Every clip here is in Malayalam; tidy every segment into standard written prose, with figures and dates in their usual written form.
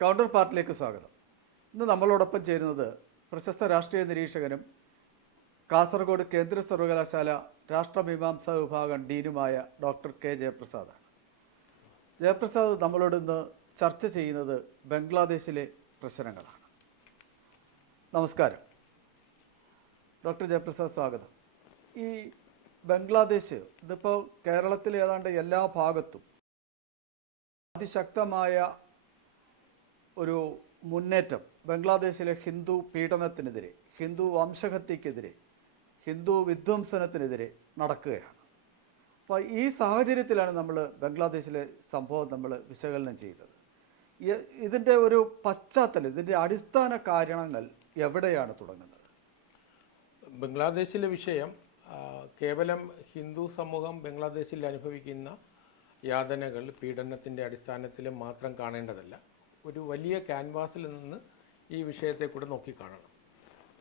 കൗണ്ടർ പാർട്ടിലേക്ക് സ്വാഗതം. ഇന്ന് നമ്മളോടൊപ്പം ചേരുന്നത് പ്രശസ്ത രാഷ്ട്രീയ നിരീക്ഷകനും കാസർഗോഡ് കേന്ദ്ര സർവകലാശാല രാഷ്ട്രമീമാംസാ വിഭാഗം ഡീനുമായ ഡോക്ടർ കെ ജയപ്രസാദാണ്. ജയപ്രസാദ് നമ്മളോട് ഇന്ന് ചർച്ച ചെയ്യുന്നത് ബംഗ്ലാദേശിലെ പ്രശ്നങ്ങളാണ്. നമസ്കാരം ഡോക്ടർ ജയപ്രസാദ്, സ്വാഗതം. ഈ ബംഗ്ലാദേശ് ഇതിപ്പോൾ കേരളത്തിലെ ഏതാണ്ട് എല്ലാ ഭാഗത്തും അതിശക്തമായ ഒരു മുന്നേറ്റം ബംഗ്ലാദേശിലെ ഹിന്ദു പീഡനത്തിനെതിരെ, ഹിന്ദു വംശഹത്യക്കെതിരെ, ഹിന്ദു വിധ്വംസനത്തിനെതിരെ നടക്കുകയാണ്. അപ്പോൾ ഈ സാഹചര്യത്തിലാണ് നമ്മൾ ബംഗ്ലാദേശിലെ സംഭവം നമ്മൾ വിശകലനം ചെയ്തത്. ഇതിൻ്റെ ഒരു പശ്ചാത്തലം, ഇതിൻ്റെ അടിസ്ഥാന കാരണങ്ങൾ എവിടെയാണ് തുടങ്ങുന്നത്? ബംഗ്ലാദേശിലെ വിഷയം കേവലം ഹിന്ദു സമൂഹം ബംഗ്ലാദേശിൽ അനുഭവിക്കുന്ന യാതനകൾ, പീഡനത്തിൻ്റെ അടിസ്ഥാനത്തിൽ മാത്രം കാണേണ്ടതല്ല. ഒരു വലിയ ക്യാൻവാസിൽ നിന്ന് ഈ വിഷയത്തെ കൂടെ നോക്കിക്കാണണം.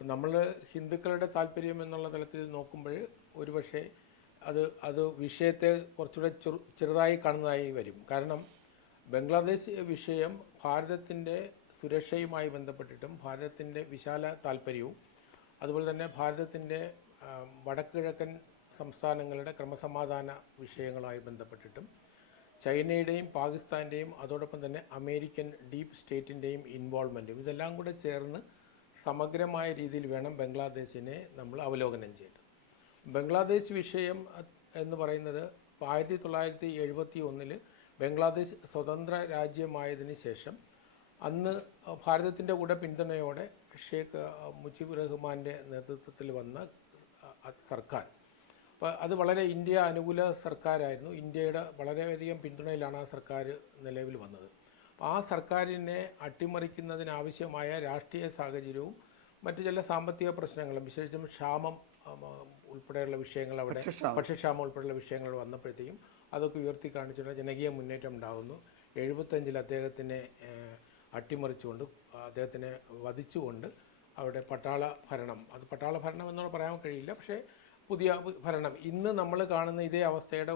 നമ്മൾ ഹിന്ദുക്കളുടെ താല്പര്യം എന്നുള്ള തലത്തിൽ നോക്കുമ്പോൾ ഒരുപക്ഷെ അത് വിഷയത്തെ കുറച്ചുകൂടെ ചെറുതായി കാണുന്നതായി വരും. കാരണം ബംഗ്ലാദേശ് വിഷയം ഭാരതത്തിൻ്റെ സുരക്ഷയുമായി ബന്ധപ്പെട്ടിട്ടും ഭാരതത്തിൻ്റെ വിശാല താല്പര്യവും അതുപോലെ തന്നെ ഭാരതത്തിൻ്റെ വടക്കുകിഴക്കൻ സംസ്ഥാനങ്ങളുടെ ക്രമസമാധാന വിഷയങ്ങളുമായി ബന്ധപ്പെട്ടിട്ടും ചൈനയുടെയും പാകിസ്ഥാൻ്റെയും അതോടൊപ്പം തന്നെ അമേരിക്കൻ ഡീപ്പ് സ്റ്റേറ്റിൻ്റെയും ഇൻവോൾവ്മെൻറ്റും ഇതെല്ലാം കൂടെ ചേർന്ന് സമഗ്രമായ രീതിയിൽ വേണം ബംഗ്ലാദേശിനെ നമ്മൾ അവലോകനം ചെയ്യേണ്ടത്. ബംഗ്ലാദേശ് വിഷയം എന്ന് പറയുന്നത് 1971 ബംഗ്ലാദേശ് സ്വതന്ത്ര രാജ്യമായതിനു ശേഷം അന്ന് ഭാരതത്തിൻ്റെ കൂടെ പിന്തുണയോടെ ഷേഖ് മുജീബ് റഹ്മാൻ്റെ നേതൃത്വത്തിൽ വന്ന സർക്കാർ, അപ്പോൾ അത് വളരെ ഇന്ത്യ അനുകൂല സർക്കാരായിരുന്നു. ഇന്ത്യയുടെ വളരെയധികം പിന്തുണയിലാണ് ആ സർക്കാർ നിലവിൽ വന്നത്. അപ്പോൾ ആ സർക്കാരിനെ അട്ടിമറിക്കുന്നതിനാവശ്യമായ രാഷ്ട്രീയ സാഹചര്യവും മറ്റു ചില സാമ്പത്തിക പ്രശ്നങ്ങളും, വിശേഷിച്ചും ക്ഷാമം ഉൾപ്പെടെയുള്ള വിഷയങ്ങൾ, അവിടെ ഭക്ഷ്യക്ഷാമം ഉൾപ്പെടെയുള്ള വിഷയങ്ങൾ വന്നപ്പോഴത്തേക്കും അതൊക്കെ ഉയർത്തി കാണിച്ചുകൊണ്ട് ജനകീയ മുന്നേറ്റം ഉണ്ടാകുന്നു. 75 അദ്ദേഹത്തിനെ അട്ടിമറിച്ചുകൊണ്ട്, അദ്ദേഹത്തിനെ വധിച്ചുകൊണ്ട് അവിടെ പട്ടാള ഭരണം, അത് പട്ടാള ഭരണം എന്നുള്ള പറയാൻ കഴിയില്ല, പക്ഷേ പുതിയ ഭരണം ഇന്ന് നമ്മൾ കാണുന്ന ഇതേ അവസ്ഥയുടെ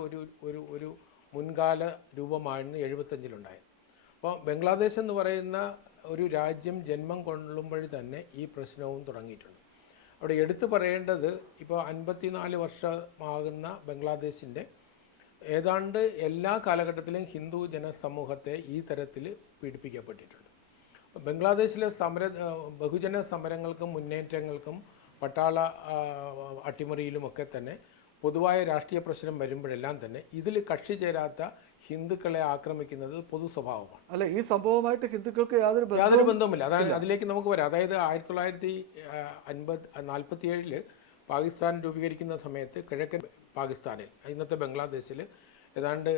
ഒരു മുൻകാല രൂപമായിരുന്നു 75-ലുണ്ടായത്. അപ്പോൾ ബംഗ്ലാദേശ് എന്ന് പറയുന്ന ഒരു രാജ്യം ജന്മം കൊള്ളുമ്പോൾ തന്നെ ഈ പ്രശ്നവും തുടങ്ങിയിട്ടുണ്ട്. അവിടെ എടുത്തു പറയേണ്ടത്, ഇപ്പോൾ 54 വർഷമാകുന്ന ബംഗ്ലാദേശിൻ്റെ ഏതാണ്ട് എല്ലാ കാലഘട്ടത്തിലും ഹിന്ദു ജനസമൂഹത്തെ ഈ തരത്തിൽ പീഡിപ്പിക്കപ്പെട്ടിട്ടുണ്ട്. ബംഗ്ലാദേശിലെ ബഹുജന സമരങ്ങൾക്കും മുന്നേറ്റങ്ങൾക്കും പട്ടാള അട്ടിമറിയിലുമൊക്കെ തന്നെ പൊതുവായ രാഷ്ട്രീയ പ്രശ്നം വരുമ്പോഴെല്ലാം തന്നെ ഇതിൽ കക്ഷി ചേരാത്ത ഹിന്ദുക്കളെ ആക്രമിക്കുന്നത് പൊതു സ്വഭാവമാണ്. അല്ല, ഈ സംഭവമായിട്ട് ഹിന്ദുക്കൾക്ക് യാതൊരു ബന്ധവുമില്ല. അതാണ് അതിലേക്ക് നമുക്ക് വരാം. അതായത് 1947 പാകിസ്ഥാൻ രൂപീകരിക്കുന്ന സമയത്ത് കിഴക്കൻ പാകിസ്ഥാനിൽ, ഇന്നത്തെ ബംഗ്ലാദേശിൽ ഏതാണ്ട്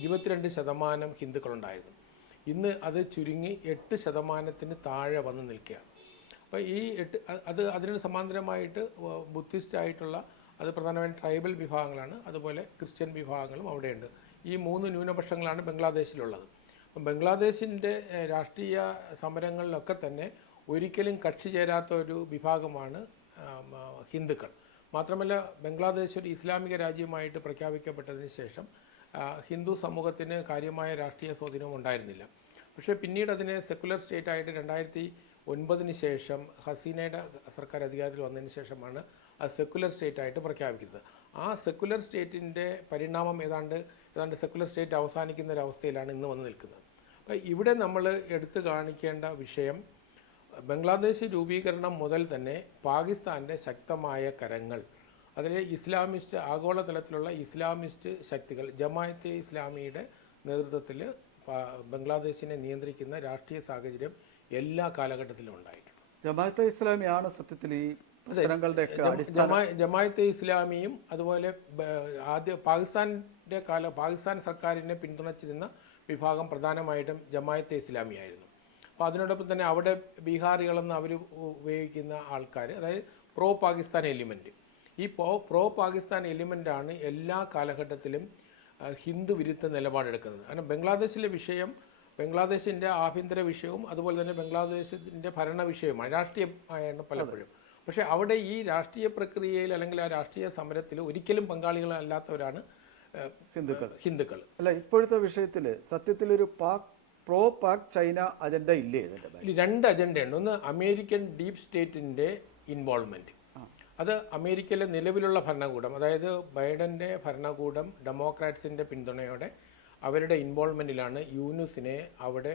22% ഹിന്ദുക്കളുണ്ടായിരുന്നു. ഇന്ന് അത് ചുരുങ്ങി 8% താഴെ വന്ന് നിൽക്കുകയാണ്. അപ്പോൾ ഈ അതിന് സമാന്തരമായിട്ട് ബുദ്ധിസ്റ്റ് ആയിട്ടുള്ള, അത് പ്രധാനമായും ട്രൈബൽ വിഭാഗങ്ങളാണ്, അതുപോലെ ക്രിസ്ത്യൻ വിഭാഗങ്ങളും അവിടെയുണ്ട്. ഈ 3 ന്യൂനപക്ഷങ്ങളാണ് ബംഗ്ലാദേശിലുള്ളത്. അപ്പം ബംഗ്ലാദേശിൻ്റെ രാഷ്ട്രീയ സമരങ്ങളിലൊക്കെ തന്നെ ഒരിക്കലും കക്ഷി ചേരാത്ത ഒരു വിഭാഗമാണ് ഹിന്ദുക്കൾ. മാത്രമല്ല ബംഗ്ലാദേശ് ഒരു ഇസ്ലാമിക രാജ്യമായിട്ട് പ്രഖ്യാപിക്കപ്പെട്ടതിന് ശേഷം ഹിന്ദു സമൂഹത്തിന് കാര്യമായ രാഷ്ട്രീയ സ്വാധീനവും ഉണ്ടായിരുന്നില്ല. പക്ഷേ പിന്നീട് അതിനെ സെക്കുലർ സ്റ്റേറ്റായിട്ട് 2009 ശേഷം ഹസീനയുടെ സർക്കാർ അധികാരത്തിൽ വന്നതിന് ശേഷമാണ് അത് സെക്കുലർ സ്റ്റേറ്റായിട്ട് പ്രഖ്യാപിക്കുന്നത്. ആ സെക്കുലർ സ്റ്റേറ്റിൻ്റെ പരിണാമം ഏതാണ്ട് സെക്കുലർ സ്റ്റേറ്റ് അവസാനിക്കുന്ന ഒരവസ്ഥയിലാണ് ഇന്ന് വന്ന് നിൽക്കുന്നത്. അപ്പോൾ ഇവിടെ നമ്മൾ എടുത്തു കാണിക്കേണ്ട വിഷയം, ബംഗ്ലാദേശ് രൂപീകരണം മുതൽ തന്നെ പാകിസ്ഥാൻ്റെ ശക്തമായ കരങ്ങൾ, അതിൽ ഇസ്ലാമിസ്റ്റ്, ആഗോളതലത്തിലുള്ള ഇസ്ലാമിസ്റ്റ് ശക്തികൾ, ജമാഅത്തെ ഇസ്ലാമിയുടെ നേതൃത്വത്തിൽ ബംഗ്ലാദേശിനെ നിയന്ത്രിക്കുന്ന രാഷ്ട്രീയ സാഹചര്യം എല്ലാ കാലഘട്ടത്തിലും ഉണ്ടായിട്ടുണ്ട്. ജമാഅത്തെ ഇസ്ലാമിയാണ് സത്യത്തിൽ ഈ പ്രശ്നങ്ങളുടെ ജമാഅത്തെ ഇസ്ലാമിയും അതുപോലെ പാകിസ്ഥാൻ സർക്കാരിനെ പിന്തുണച്ചിരുന്ന വിഭാഗം പ്രധാനമായിട്ടും ജമാഅത്തെ ഇസ്ലാമിയായിരുന്നു. അപ്പോൾ അതിനോടൊപ്പം തന്നെ അവിടെ ബീഹാറികളെന്ന് അവർ ഉപയോഗിക്കുന്ന ആൾക്കാർ, അതായത് പ്രോ പാകിസ്ഥാൻ എലിമെൻറ്റ്, ഈ പ്രോ പാകിസ്ഥാൻ എലിമെൻ്റാണ് എല്ലാ കാലഘട്ടത്തിലും ഹിന്ദു വിരുദ്ധ നിലപാടെടുക്കുന്നത്. കാരണം ബംഗ്ലാദേശിലെ വിഷയം ബംഗ്ലാദേശിൻ്റെ ആഭ്യന്തര വിഷയവും അതുപോലെ തന്നെ ബംഗ്ലാദേശിൻ്റെ ഭരണ വിഷയവുമാണ്, രാഷ്ട്രീയമായാണ് പലപ്പോഴും. പക്ഷേ അവിടെ ഈ രാഷ്ട്രീയ പ്രക്രിയയിൽ അല്ലെങ്കിൽ ആ രാഷ്ട്രീയ സമരത്തിൽ ഒരിക്കലും പങ്കാളികളല്ലാത്തവരാണ് ഹിന്ദുക്കൾ. അല്ല, ഇപ്പോഴത്തെ വിഷയത്തിൽ സത്യത്തിലൊരു Pak pro Pak China agenda ഇല്ലേ ഇതിന്റെ ബാക്കിൽ? ഇതിൽ രണ്ട് അജണ്ടയുണ്ട്. ഒന്ന് അമേരിക്കൻ ഡീപ് സ്റ്റേറ്റിന്റെ ഇൻവോൾവ്മെന്റ്. അത് അമേരിക്കയിലെ നിലവിലുള്ള ഭരണകൂടം, അതായത് ബൈഡന്റെ ഭരണകൂടം ഡെമോക്രാറ്റ്സിന്റെ പിന്തുണയോടെ അവരുടെ ഇൻവോൾവ്മെന്റിലാണ് യൂനുസിനെ അവിടെ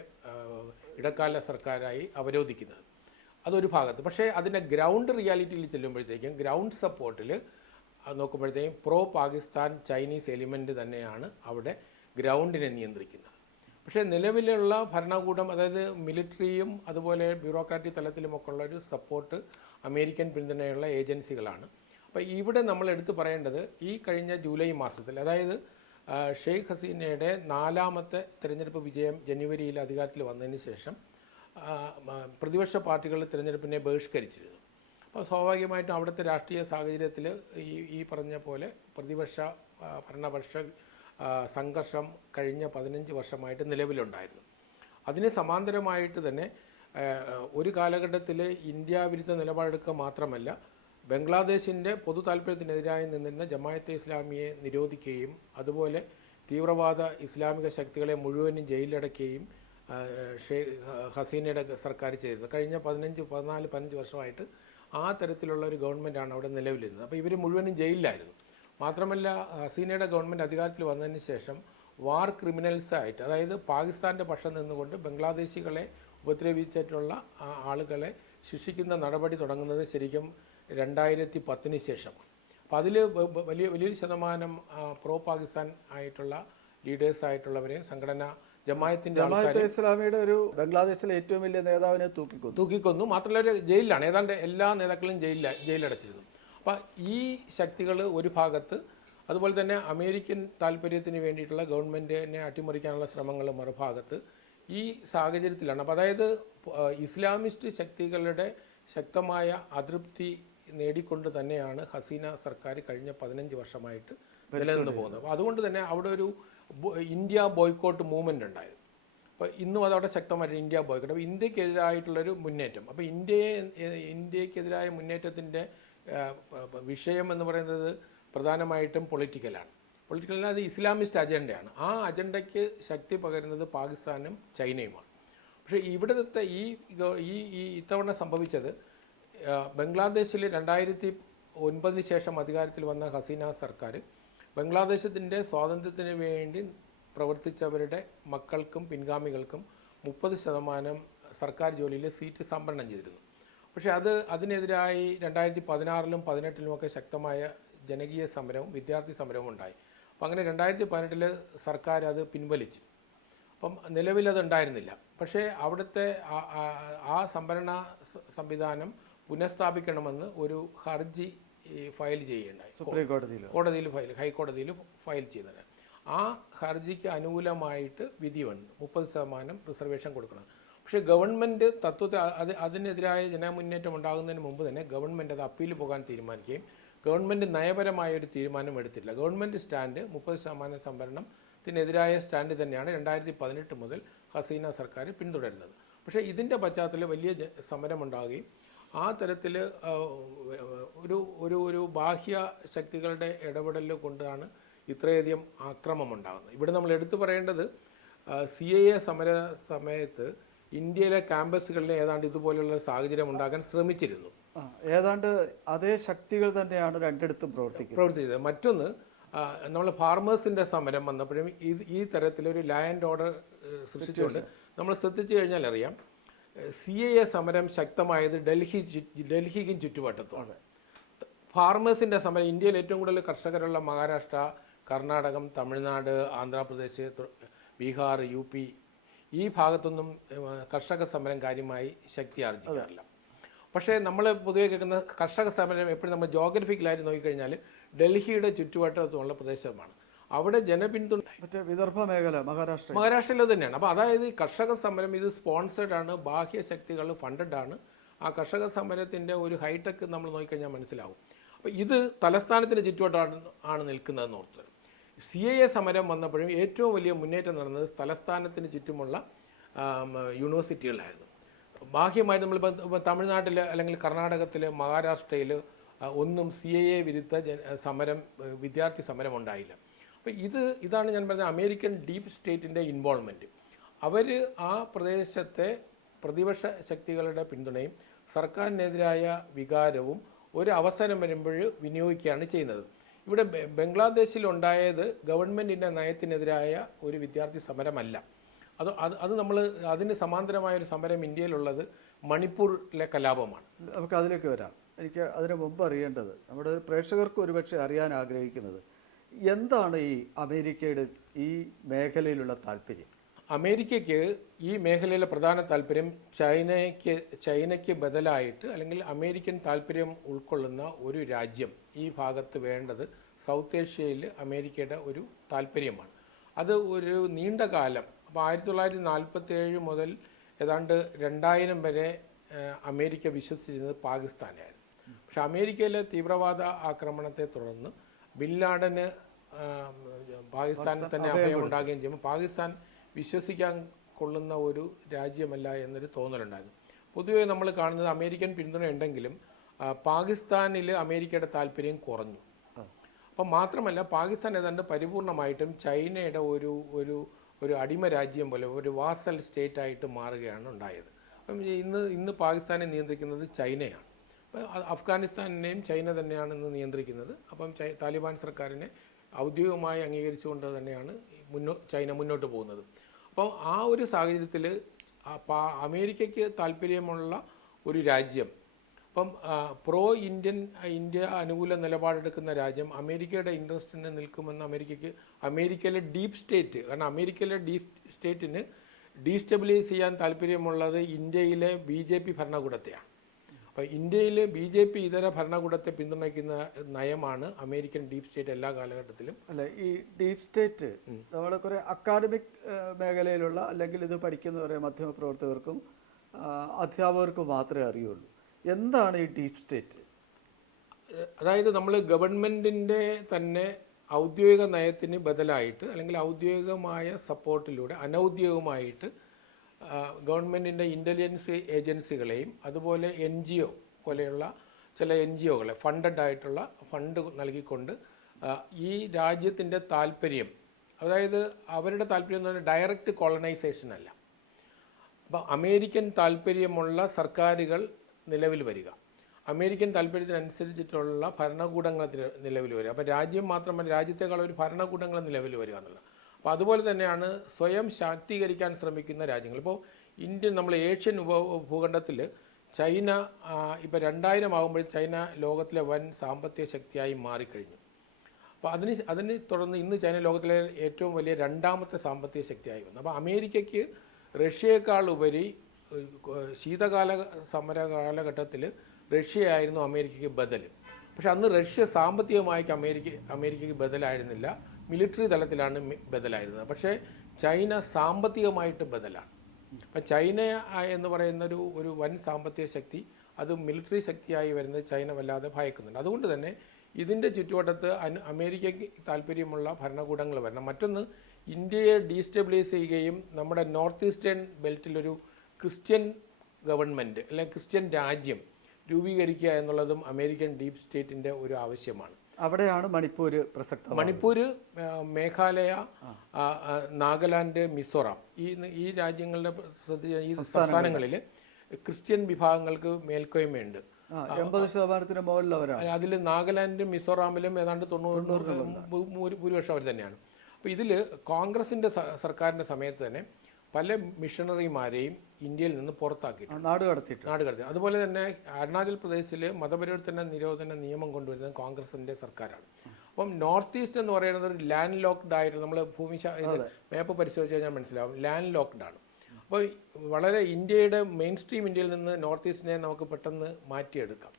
ഇടക്കാല സർക്കാരായി അവരോധിക്കുന്നത്. അതൊരു ഭാഗത്ത്. പക്ഷേ അതിൻ്റെ ഗ്രൗണ്ട് റിയാലിറ്റിയിൽ ചെല്ലുമ്പോഴത്തേക്കും ഗ്രൗണ്ട് സപ്പോർട്ടിൽ നോക്കുമ്പോഴത്തേക്കും പ്രോ പാകിസ്ഥാൻ ചൈനീസ് എലിമെൻ്റ് തന്നെയാണ് അവിടെ ഗ്രൗണ്ടിനെ നിയന്ത്രിക്കുന്നത്. പക്ഷേ നിലവിലുള്ള ഭരണകൂടം, അതായത് മിലിറ്ററിയും അതുപോലെ ബ്യൂറോക്രാറ്റിക് തലത്തിലുമൊക്കെ ഉള്ള ഒരു സപ്പോർട്ട് അമേരിക്കൻ പിന്തുണയുള്ള ഏജൻസികളാണ്. അപ്പോൾ ഇവിടെ നമ്മൾ എടുത്തു പറയേണ്ടത് ഈ കഴിഞ്ഞ ജൂലൈ മാസത്തിൽ, അതായത് ഷെയ്ഖ് ഹസീനയുടെ 4ാമത്തെ തിരഞ്ഞെടുപ്പ് വിജയം ജനുവരിയിൽ അധികാരത്തിൽ വന്നതിന് ശേഷം പ്രതിപക്ഷ പാർട്ടികൾ തിരഞ്ഞെടുപ്പിനെ ബഹിഷ്കരിച്ചിരുന്നു. അപ്പോൾ സ്വാഭാവികമായിട്ടും അവിടുത്തെ രാഷ്ട്രീയ സാഹചര്യത്തിൽ ഈ പറഞ്ഞ പോലെ പ്രതിപക്ഷ ഭരണപക്ഷ സംഘർഷം കഴിഞ്ഞ 15 വർഷമായിട്ട് നിലവിലുണ്ടായിരുന്നു. അതിന് സമാന്തരമായിട്ട് തന്നെ ഒരു കാലഘട്ടത്തിൽ ഇന്ത്യ വിരുദ്ധ നിലപാടെടുക്കുക മാത്രമല്ല, ബംഗ്ലാദേശിൻ്റെ പൊതു താല്പര്യത്തിനെതിരായി നിന്നിരുന്ന ജമാഅത്തെ ഇസ്ലാമിയെ നിരോധിക്കുകയും അതുപോലെ തീവ്രവാദ ഇസ്ലാമിക ശക്തികളെ മുഴുവനും ജയിലിലടക്കുകയും ഹസീനയുടെ സർക്കാർ ചെയ്തിരുന്നത്. കഴിഞ്ഞ 15 വർഷമായിട്ട് ആ തരത്തിലുള്ള ഒരു ഗവൺമെൻറ്റാണ് അവിടെ നിലവിലിരുന്നത്. അപ്പോൾ ഇവർ മുഴുവനും ജയിലിലായിരുന്നു. മാത്രമല്ല, ഹസീനയുടെ ഗവൺമെൻറ് അധികാരത്തിൽ വന്നതിന് ശേഷം വാർ ക്രിമിനൽസായിട്ട്, അതായത് പാകിസ്ഥാൻ്റെ പക്ഷം നിന്നുകൊണ്ട് ബംഗ്ലാദേശികളെ ഉപദ്രവിച്ചിട്ടുള്ള ആളുകളെ ശിക്ഷിക്കുന്ന നടപടി തുടങ്ങുന്നത് ശരിക്കും 2010 ശേഷമാണ്. അപ്പോൾ അതിൽ വലിയൊരു ശതമാനം പ്രോ പാകിസ്ഥാൻ ആയിട്ടുള്ള ലീഡേഴ്സായിട്ടുള്ളവരെയും സംഘടന ജമാഅത്തിന്റെ ഇസ്ലാമിയുടെ ഒരു ബംഗ്ലാദേശിലെ ഏറ്റവും വലിയ നേതാവിനെ തൂക്കിക്കൊന്നു. മാത്രമല്ല ഒരു ജയിലിലാണ്, ഏതാണ്ട് എല്ലാ നേതാക്കളും ജയിലടച്ചിരുന്നു. അപ്പം ഈ ശക്തികൾ ഒരു ഭാഗത്ത്, അതുപോലെ തന്നെ അമേരിക്കൻ താല്പര്യത്തിന് വേണ്ടിയിട്ടുള്ള ഗവൺമെൻറ്റിനെ അട്ടിമറിക്കാനുള്ള ശ്രമങ്ങൾ മറുഭാഗത്ത് ഈ സാഹചര്യത്തിലാണ്. അപ്പം അതായത് ഇസ്ലാമിസ്റ്റ് ശക്തികളുടെ ശക്തമായ അതൃപ്തി നേടിക്കൊണ്ട് തന്നെയാണ് ഹസീന സർക്കാർ കഴിഞ്ഞ 15 വർഷമായിട്ട് നിലനിന്ന് പോകുന്നത്. അപ്പോൾ അതുകൊണ്ട് തന്നെ അവിടെ ഒരു ഇന്ത്യ ബോയ്ക്കോട്ട് മൂവ്മെൻ്റ് ഉണ്ടായിരുന്നു. അപ്പോൾ ഇന്നും അതവിടെ ശക്തമായിട്ട് ഇന്ത്യ ബോയ്ക്കോട്ട്. അപ്പോൾ ഇന്ത്യക്കെതിരായിട്ടുള്ളൊരു മുന്നേറ്റം. അപ്പോൾ ഇന്ത്യക്കെതിരായ മുന്നേറ്റത്തിൻ്റെ വിഷയം എന്ന് പറയുന്നത് പ്രധാനമായിട്ടും പൊളിറ്റിക്കലാണ്. അത് ഇസ്ലാമിസ്റ്റ് അജണ്ടയാണ്. ആ അജണ്ടയ്ക്ക് ശക്തി പകരുന്നത് പാകിസ്ഥാനും ചൈനയുമാണ്. പക്ഷേ ഇവിടുത്തെ ഈ ഇത്തവണ സംഭവിച്ചത് ബംഗ്ലാദേശിൽ 2009 ശേഷം അധികാരത്തിൽ വന്ന ഹസീന സർക്കാർ ബംഗ്ലാദേശിൻ്റെ സ്വാതന്ത്ര്യത്തിന് വേണ്ടി പ്രവർത്തിച്ചവരുടെ മക്കൾക്കും പിൻഗാമികൾക്കും 30% സർക്കാർ ജോലിയിൽ സീറ്റ് സംവരണം ചെയ്തിരുന്നു. പക്ഷേ അതിനെതിരായി 2016-ലും 2018-ലുമൊക്കെ ശക്തമായ ജനകീയ സമരവും വിദ്യാർത്ഥി സമരവും ഉണ്ടായി. അപ്പം അങ്ങനെ 2018 സർക്കാർ അത് പിൻവലിച്ചു. അപ്പം നിലവിലത് ഉണ്ടായിരുന്നില്ല. പക്ഷേ അവിടുത്തെ ആ സംവരണ സംവിധാനം പുനഃസ്ഥാപിക്കണമെന്ന് ഒരു ഹർജി ഫയൽ ചെയ്യുകയുണ്ടായി. ഹൈക്കോടതിയിൽ ഫയൽ ചെയ്തത്. ആ ഹർജിക്ക് അനുകൂലമായിട്ട് വിധി വന്നു, 30% റിസർവേഷൻ കൊടുക്കണം. പക്ഷേ ഗവൺമെൻറ് അതിനെതിരായ ജനമുന്നേറ്റം ഉണ്ടാകുന്നതിന് മുമ്പ് തന്നെ ഗവൺമെൻറ് അത് അപ്പീൽ പോകാൻ തീരുമാനിക്കുകയും ഗവൺമെൻറ് നയപരമായ ഒരു തീരുമാനം എടുത്തില്ല. ഗവൺമെൻറ് സ്റ്റാൻഡ് 30% സംവരണത്തിനെതിരായ സ്റ്റാൻഡ് തന്നെയാണ് 2018 മുതൽ ഹസീന സർക്കാർ പിന്തുടരുന്നത്. പക്ഷേ ഇതിൻ്റെ പശ്ചാത്തലത്തിൽ വലിയ സമരമുണ്ടാകുകയും ആ തരത്തിൽ ഒരു ബാഹ്യ ശക്തികളുടെ ഇടപെടൽ കൊണ്ടാണ് ഇത്രയധികം ആക്രമമുണ്ടാകുന്നത്. ഇവിടെ നമ്മൾ എടുത്തു പറയേണ്ടത് CAA സമര സമയത്ത് ഇന്ത്യയിലെ ക്യാമ്പസുകളിൽ ഏതാണ്ട് ഇതുപോലുള്ള സാഹചര്യം ഉണ്ടാക്കാൻ ശ്രമിച്ചിരുന്നു. ഏതാണ്ട് അതേ ശക്തികൾ തന്നെയാണ് രണ്ടിടത്തും പ്രവർത്തിച്ചത്. മറ്റൊന്ന്, നമ്മൾ ഫാർമേഴ്സിൻ്റെ സമരം വന്നപ്പോഴും ഈ തരത്തിലൊരു ലാൻഡ് ഓർഡർ സൃഷ്ടിച്ചുകൊണ്ട് നമ്മൾ ശ്രദ്ധിച്ചു കഴിഞ്ഞാൽ അറിയാം, CAA സമരം ശക്തമായത് ഡൽഹിക്കും ചുറ്റുവട്ടത്തുമാണ്. ഫാർമേഴ്സിൻ്റെ സമരം, ഇന്ത്യയിൽ ഏറ്റവും കൂടുതൽ കർഷകരുള്ള മഹാരാഷ്ട്ര, കർണാടകം, തമിഴ്നാട്, ആന്ധ്രാപ്രദേശ്, ബീഹാർ, UP ഈ ഭാഗത്തൊന്നും കർഷക സമരം കാര്യമായി ശക്തി ആർജിക്കാറില്ല. പക്ഷേ നമ്മൾ പൊതുവെ കേൾക്കുന്ന കർഷക സമരം എപ്പോഴും നമ്മൾ ജോഗ്രഫിക്കലായിട്ട് നോക്കിക്കഴിഞ്ഞാൽ ഡൽഹിയുടെ ചുറ്റുവട്ടത്തുള്ള പ്രദേശമാണ്. അവിടെ ജനപിന്തുണ വിദർഭ മേഖല മഹാരാഷ്ട്രയിൽ തന്നെയാണ്. അപ്പോൾ അതായത് ഈ കർഷക സമരം ഇത് സ്പോൺസേഡ് ആണ്, ബാഹ്യ ശക്തികൾ ഫണ്ടഡ് ആണ്. ആ കർഷക സമരത്തിൻ്റെ ഒരു ഹൈടെക് നമ്മൾ നോക്കിക്കഴിഞ്ഞാൽ മനസ്സിലാവും. അപ്പോൾ ഇത് തലസ്ഥാനത്തിന് ചുറ്റുവട്ടമാണ് നിൽക്കുന്നതെന്ന് ഓർത്ത്. CAA സമരം വന്നപ്പോഴും ഏറ്റവും വലിയ മുന്നേറ്റം നടന്നത് തലസ്ഥാനത്തിന് ചുറ്റുമുള്ള യൂണിവേഴ്സിറ്റികളിലായിരുന്നു. ബാഹ്യമായിട്ട് നമ്മൾ തമിഴ്നാട്ടിൽ അല്ലെങ്കിൽ കർണാടകത്തിൽ, മഹാരാഷ്ട്രയിൽ ഒന്നും CAA വിരുദ്ധ സമരം, വിദ്യാർത്ഥി സമരം ഉണ്ടായില്ല. അപ്പോൾ ഇതാണ് ഞാൻ പറഞ്ഞ അമേരിക്കൻ ഡീപ്പ് സ്റ്റേറ്റിൻ്റെ ഇൻവോൾവ്മെൻറ്റ്. അവർ ആ പ്രദേശത്തെ പ്രതിപക്ഷ ശക്തികളുടെ പിന്തുണയും സർക്കാരിനെതിരായ വികാരവും ഒരു അവസരം വരുമ്പോൾ വിനിയോഗിക്കുകയാണ് ചെയ്യുന്നത്. ഇവിടെ ബംഗ്ലാദേശിൽ ഉണ്ടായത് ഗവൺമെൻറ്റിൻ്റെ നയത്തിനെതിരായ ഒരു വിദ്യാർത്ഥി സമരമല്ല. അത് നമ്മൾ അതിന് സമാന്തരമായ ഒരു സമരം ഇന്ത്യയിലുള്ളത് മണിപ്പൂരിലെ കലാപമാണ്. നമുക്ക് അതിലേക്ക് വരാം. എനിക്ക് അതിനു മുമ്പ് അറിയേണ്ടത്, നമ്മുടെ പ്രേക്ഷകർക്ക് ഒരുപക്ഷെ അറിയാൻ ആഗ്രഹിക്കുന്നത്, എന്താണ് ഈ അമേരിക്കയുടെ ഈ മേഖലയിലുള്ള താല്പര്യം? അമേരിക്കയ്ക്ക് ഈ മേഖലയിലെ പ്രധാന താല്പര്യം ചൈനയ്ക്ക് ബദലായിട്ട് അല്ലെങ്കിൽ അമേരിക്കൻ താല്പര്യം ഉൾക്കൊള്ളുന്ന ഒരു രാജ്യം ഈ ഭാഗത്ത് വേണ്ടത് സൗത്ത് ഏഷ്യയിൽ അമേരിക്കയുടെ ഒരു താല്പര്യമാണ്. അത് ഒരു നീണ്ട കാലം, അപ്പോൾ 1947 മുതൽ ഏതാണ്ട് 2000 വരെ അമേരിക്ക വിശ്വസിച്ചിരുന്നത് പാകിസ്ഥാനായിരുന്നു. പക്ഷെ അമേരിക്കയിലെ തീവ്രവാദ ആക്രമണത്തെ തുടർന്ന് ബിൻ ലാഡന് പാകിസ്ഥാനിൽ തന്നെ അഭയം ഉണ്ടാകുകയും ചെയ്യുമ്പോൾ പാകിസ്ഥാൻ വിശ്വസിക്കാൻ കൊള്ളുന്ന ഒരു രാജ്യമല്ല എന്നൊരു തോന്നലുണ്ടായിരുന്നു. പൊതുവെ നമ്മൾ കാണുന്നത് അമേരിക്കൻ പിന്തുണ ഉണ്ടെങ്കിലും പാകിസ്ഥാനിൽ അമേരിക്കയുടെ താല്പര്യം കുറഞ്ഞു. അപ്പം മാത്രമല്ല, പാകിസ്ഥാൻ ഏതാണ്ട് പരിപൂർണമായിട്ടും ചൈനയുടെ ഒരു അടിമ രാജ്യം പോലെ ഒരു വാസൽ സ്റ്റേറ്റ് ആയിട്ട് മാറുകയാണ് ഉണ്ടായത്. അപ്പം ഇന്ന് പാകിസ്ഥാനെ നിയന്ത്രിക്കുന്നത് ചൈനയാണ്. അഫ്ഗാനിസ്ഥാനെയും ചൈന തന്നെയാണ് ഇന്ന് നിയന്ത്രിക്കുന്നത്. അപ്പം താലിബാൻ സർക്കാരിനെ ഔദ്യോഗികമായി അംഗീകരിച്ചുകൊണ്ട് തന്നെയാണ് ചൈന മുന്നോട്ട് പോകുന്നത്. അപ്പോൾ ആ ഒരു സാഹചര്യത്തിൽ അമേരിക്കയ്ക്ക് താല്പര്യമുള്ള ഒരു രാജ്യം, അപ്പം ഇന്ത്യ അനുകൂല നിലപാടെടുക്കുന്ന രാജ്യം അമേരിക്കയുടെ ഇൻട്രസ്റ്റിന് നിൽക്കുമെന്ന് അമേരിക്കയിലെ ഡീപ്പ് സ്റ്റേറ്റ്, കാരണം അമേരിക്കയിലെ ഡീപ്പ് സ്റ്റേറ്റിന് ഡീസ്റ്റെബിലൈസ് ചെയ്യാൻ താല്പര്യമുള്ളത് ഇന്ത്യയിലെ BJP ഭരണകൂടത്തെയാണ്. അപ്പോൾ ഇന്ത്യയിൽ BJP ഇതര ഭരണകൂടത്തെ പിന്തുണയ്ക്കുന്ന നയമാണ് അമേരിക്കൻ ഡീപ്പ് സ്റ്റേറ്റ് എല്ലാ കാലഘട്ടത്തിലും. അല്ല, ഈ ഡീപ്പ് സ്റ്റേറ്റ് നമ്മളെ കുറേ അക്കാഡമിക് മേഖലയിലുള്ള അല്ലെങ്കിൽ ഇത് പഠിക്കുന്നവരെ മാധ്യമപ്രവർത്തകർക്കും അധ്യാപകർക്കും മാത്രമേ അറിയുള്ളൂ. എന്താണ് ഈ ഡീപ്പ് സ്റ്റേറ്റ്? അതായത് നമ്മൾ ഗവൺമെൻറ്റിൻ്റെ തന്നെ ഔദ്യോഗിക നയത്തിന് ബദലായിട്ട് അല്ലെങ്കിൽ ഔദ്യോഗികമായ സപ്പോർട്ടിലൂടെ അനൗദ്യോഗികമായിട്ട് ഗവൺമെൻറ്റിൻ്റെ ഇൻ്റലിജൻസ് ഏജൻസികളെയും അതുപോലെ NGO പോലെയുള്ള ചില NGOകളെ ഫണ്ടഡ് ആയിട്ടുള്ള ഫണ്ട് നൽകിക്കൊണ്ട് ഈ രാജ്യത്തിൻ്റെ താല്പര്യം, അതായത് അവരുടെ താല്പര്യം എന്ന് പറഞ്ഞാൽ ഡയറക്റ്റ് കോളനൈസേഷൻ അല്ല. അപ്പോൾ അമേരിക്കൻ താല്പര്യമുള്ള സർക്കാരുകൾ നിലവിൽ വരിക, അമേരിക്കൻ താല്പര്യത്തിനനുസരിച്ചിട്ടുള്ള ഭരണകൂടങ്ങൾ നിലവിൽ വരിക. അപ്പോൾ രാജ്യം മാത്രമല്ല, രാജ്യത്തെക്കാൾ ഒരു ഭരണകൂടങ്ങൾ നിലവിൽ വരിക എന്നുള്ളത്. അപ്പോൾ അതുപോലെ തന്നെയാണ് സ്വയം ശാക്തീകരിക്കാൻ ശ്രമിക്കുന്ന രാജ്യങ്ങൾ. ഇപ്പോൾ നമ്മൾ ഏഷ്യൻ ഭൂഖണ്ഡത്തിൽ ചൈന ഇപ്പോൾ 2000 ആകുമ്പോൾ ചൈന ലോകത്തിലെ വൻ സാമ്പത്തിക ശക്തിയായി മാറിക്കഴിഞ്ഞു. അപ്പോൾ അതിന് തുടർന്ന് ഇന്ന് ചൈന ലോകത്തിലെ ഏറ്റവും വലിയ 2ാമത്തെ സാമ്പത്തിക ശക്തിയായി വന്നു. അപ്പോൾ അമേരിക്കയ്ക്ക് റഷ്യയേക്കാൾ ഉപരി ശീതകാല സമര കാലഘട്ടത്തിൽ റഷ്യയായിരുന്നു അമേരിക്കയ്ക്ക് ബദൽ. പക്ഷെ അന്ന് റഷ്യ സാമ്പത്തികമായി അമേരിക്കയ്ക്ക് ബദലായിരുന്നില്ല, മിലിറ്ററി തലത്തിലാണ് ബദലായിരുന്നത്. പക്ഷേ ചൈന സാമ്പത്തികമായിട്ട് ബദലാണ്. അപ്പം ചൈന എന്ന് പറയുന്ന ഒരു വൻ സാമ്പത്തിക ശക്തി, അത് മിലിറ്ററി ശക്തിയായി വരുന്നത് ചൈന വല്ലാതെ ഭയക്കുന്നുണ്ട്. അതുകൊണ്ട് തന്നെ ഇതിൻ്റെ ചുറ്റുവട്ടത്ത് അമേരിക്കയ്ക്ക് താല്പര്യമുള്ള ഭരണകൂടങ്ങൾ വരണം. മറ്റൊന്ന്, ഇന്ത്യയെ ഡീസ്റ്റെബിലൈസ് ചെയ്യുകയും നമ്മുടെ നോർത്ത് ഈസ്റ്റേൺ ബെൽറ്റിലൊരു ക്രിസ്ത്യൻ ഗവൺമെൻറ് അല്ലെങ്കിൽ ക്രിസ്ത്യൻ രാജ്യം രൂപീകരിക്കുക എന്നുള്ളതും അമേരിക്കൻ ഡീപ്പ് സ്റ്റേറ്റിൻ്റെ ഒരു ആവശ്യമാണ്. അവിടെയാണ് മണിപ്പൂർ പ്രസക്തം. മണിപ്പൂർ, മേഘാലയ, നാഗാലാൻഡ്, മിസോറാം ഈ രാജ്യങ്ങളുടെ ഈ സംസ്ഥാനങ്ങളിൽ ക്രിസ്ത്യൻ വിഭാഗങ്ങൾക്ക് മേൽക്കോയ്മയുണ്ട്. 80% മുകളിലവരാണ്. അതിൽ നാഗാലാൻഡും മിസോറാമിലും ഏതാണ്ട് 90 ഭൂരിപക്ഷം അവർ തന്നെയാണ്. അപ്പോൾ ഇതിൽ കോൺഗ്രസിൻ്റെ സർക്കാരിൻ്റെ സമയത്ത് തന്നെ പല മിഷണറിമാരെയും ഇന്ത്യയിൽ നിന്ന് പുറത്താക്കിയിട്ടുണ്ട്, നാട് കടത്തി. അതുപോലെ തന്നെ അരുണാചൽ പ്രദേശിൽ മതപരിവർത്തന നിരോധന നിയമം കൊണ്ടുവരുന്നത് കോൺഗ്രസിൻ്റെ സർക്കാരാണ്. അപ്പം നോർത്ത് ഈസ്റ്റ് എന്ന് പറയുന്നത് ഒരു ലാൻഡ് ലോക്ക്ഡ് ആയിട്ട്, നമ്മൾ മാപ്പ് പരിശോധിച്ച് കഴിഞ്ഞാൽ മനസ്സിലാവും, ലാൻഡ് ലോക്ക്ഡ് ആണ്. അപ്പോൾ വളരെ ഇന്ത്യയുടെ മെയിൻ സ്ട്രീം ഇന്ത്യയിൽ നിന്ന് നോർത്ത് ഈസ്റ്റിനെ നമുക്ക് പെട്ടെന്ന് മാറ്റിയെടുക്കാം.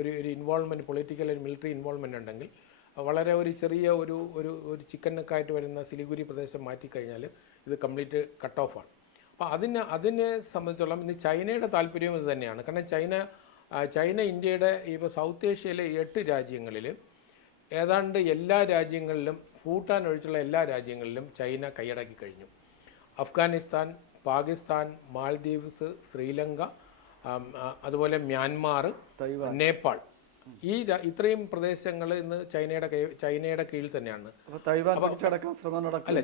ഒരു ഇൻവോൾവ്മെൻറ്റ്, പൊളിറ്റിക്കൽ മിലിറ്ററി ഇൻവോൾവ്മെൻറ്റ് ഉണ്ടെങ്കിൽ വളരെ ഒരു ചെറിയ ഒരു ചിക്കൻ നെക്കായിട്ട് വരുന്ന സിലിഗുരി പ്രദേശം മാറ്റിക്കഴിഞ്ഞാൽ ഇത് കംപ്ലീറ്റ് കട്ട് ഓഫാണ്. അപ്പോൾ അതിനെ സംബന്ധിച്ചോളം ഇന്ന് ചൈനയുടെ താല്പര്യവും ഇത് തന്നെയാണ്. കാരണം ചൈന ഇന്ത്യയുടെ ഇപ്പോൾ സൗത്ത് ഏഷ്യയിലെ 8 രാജ്യങ്ങളിൽ ഏതാണ്ട് എല്ലാ രാജ്യങ്ങളിലും, ഭൂട്ടാൻ ഒഴിച്ചുള്ള എല്ലാ രാജ്യങ്ങളിലും ചൈന കൈയടക്കി കഴിഞ്ഞു. അഫ്ഗാനിസ്ഥാൻ, പാകിസ്ഥാൻ, മാൽദീവ്സ്, ശ്രീലങ്ക, അതുപോലെ മ്യാൻമാർ, നേപ്പാൾ, ഇത്രയും പ്രദേശങ്ങൾ ഇന്ന് ചൈനയുടെ കീഴിൽ തന്നെയാണ്. അപ്പോൾ തൈവാൻ പിടിച്ചടക്കാൻ ശ്രമം നടക്കും. അല്ല,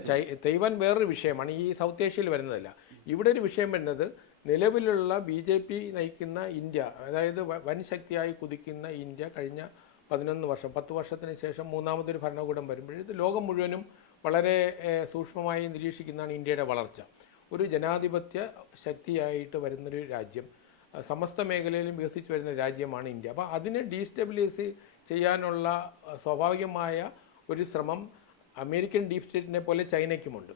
തൈവാൻ വേറൊരു വിഷയമാണ്, ഈ സൗത്ത് ഏഷ്യയിൽ വരുന്നതല്ല. ഇവിടെ ഒരു വിഷയം വരുന്നത് നിലവിലുള്ള BJP നയിക്കുന്ന ഇന്ത്യ, അതായത് വൻ ശക്തിയായി കുതിക്കുന്ന ഇന്ത്യ കഴിഞ്ഞ 10 വർഷത്തിന് ശേഷം മൂന്നാമതൊരു ഭരണകൂടം വരുമ്പോൾ ഇത് ലോകം മുഴുവനും വളരെ സൂക്ഷ്മമായി നിരീക്ഷിക്കുന്നതാണ് ഇന്ത്യയുടെ വളർച്ച. ഒരു ജനാധിപത്യ ശക്തിയായിട്ട് വരുന്നൊരു രാജ്യം, സമസ്ത മേഖലയിലും വികസിച്ച് വരുന്ന രാജ്യമാണ് ഇന്ത്യ. അപ്പോൾ അതിനെ ഡീസ്റ്റെബിലൈസ് ചെയ്യാനുള്ള സ്വാഭാവികമായ ഒരു ശ്രമം അമേരിക്കൻ ഡീപ് സ്റ്റേറ്റിനെ പോലെ ചൈനയ്ക്കുമുണ്ട്.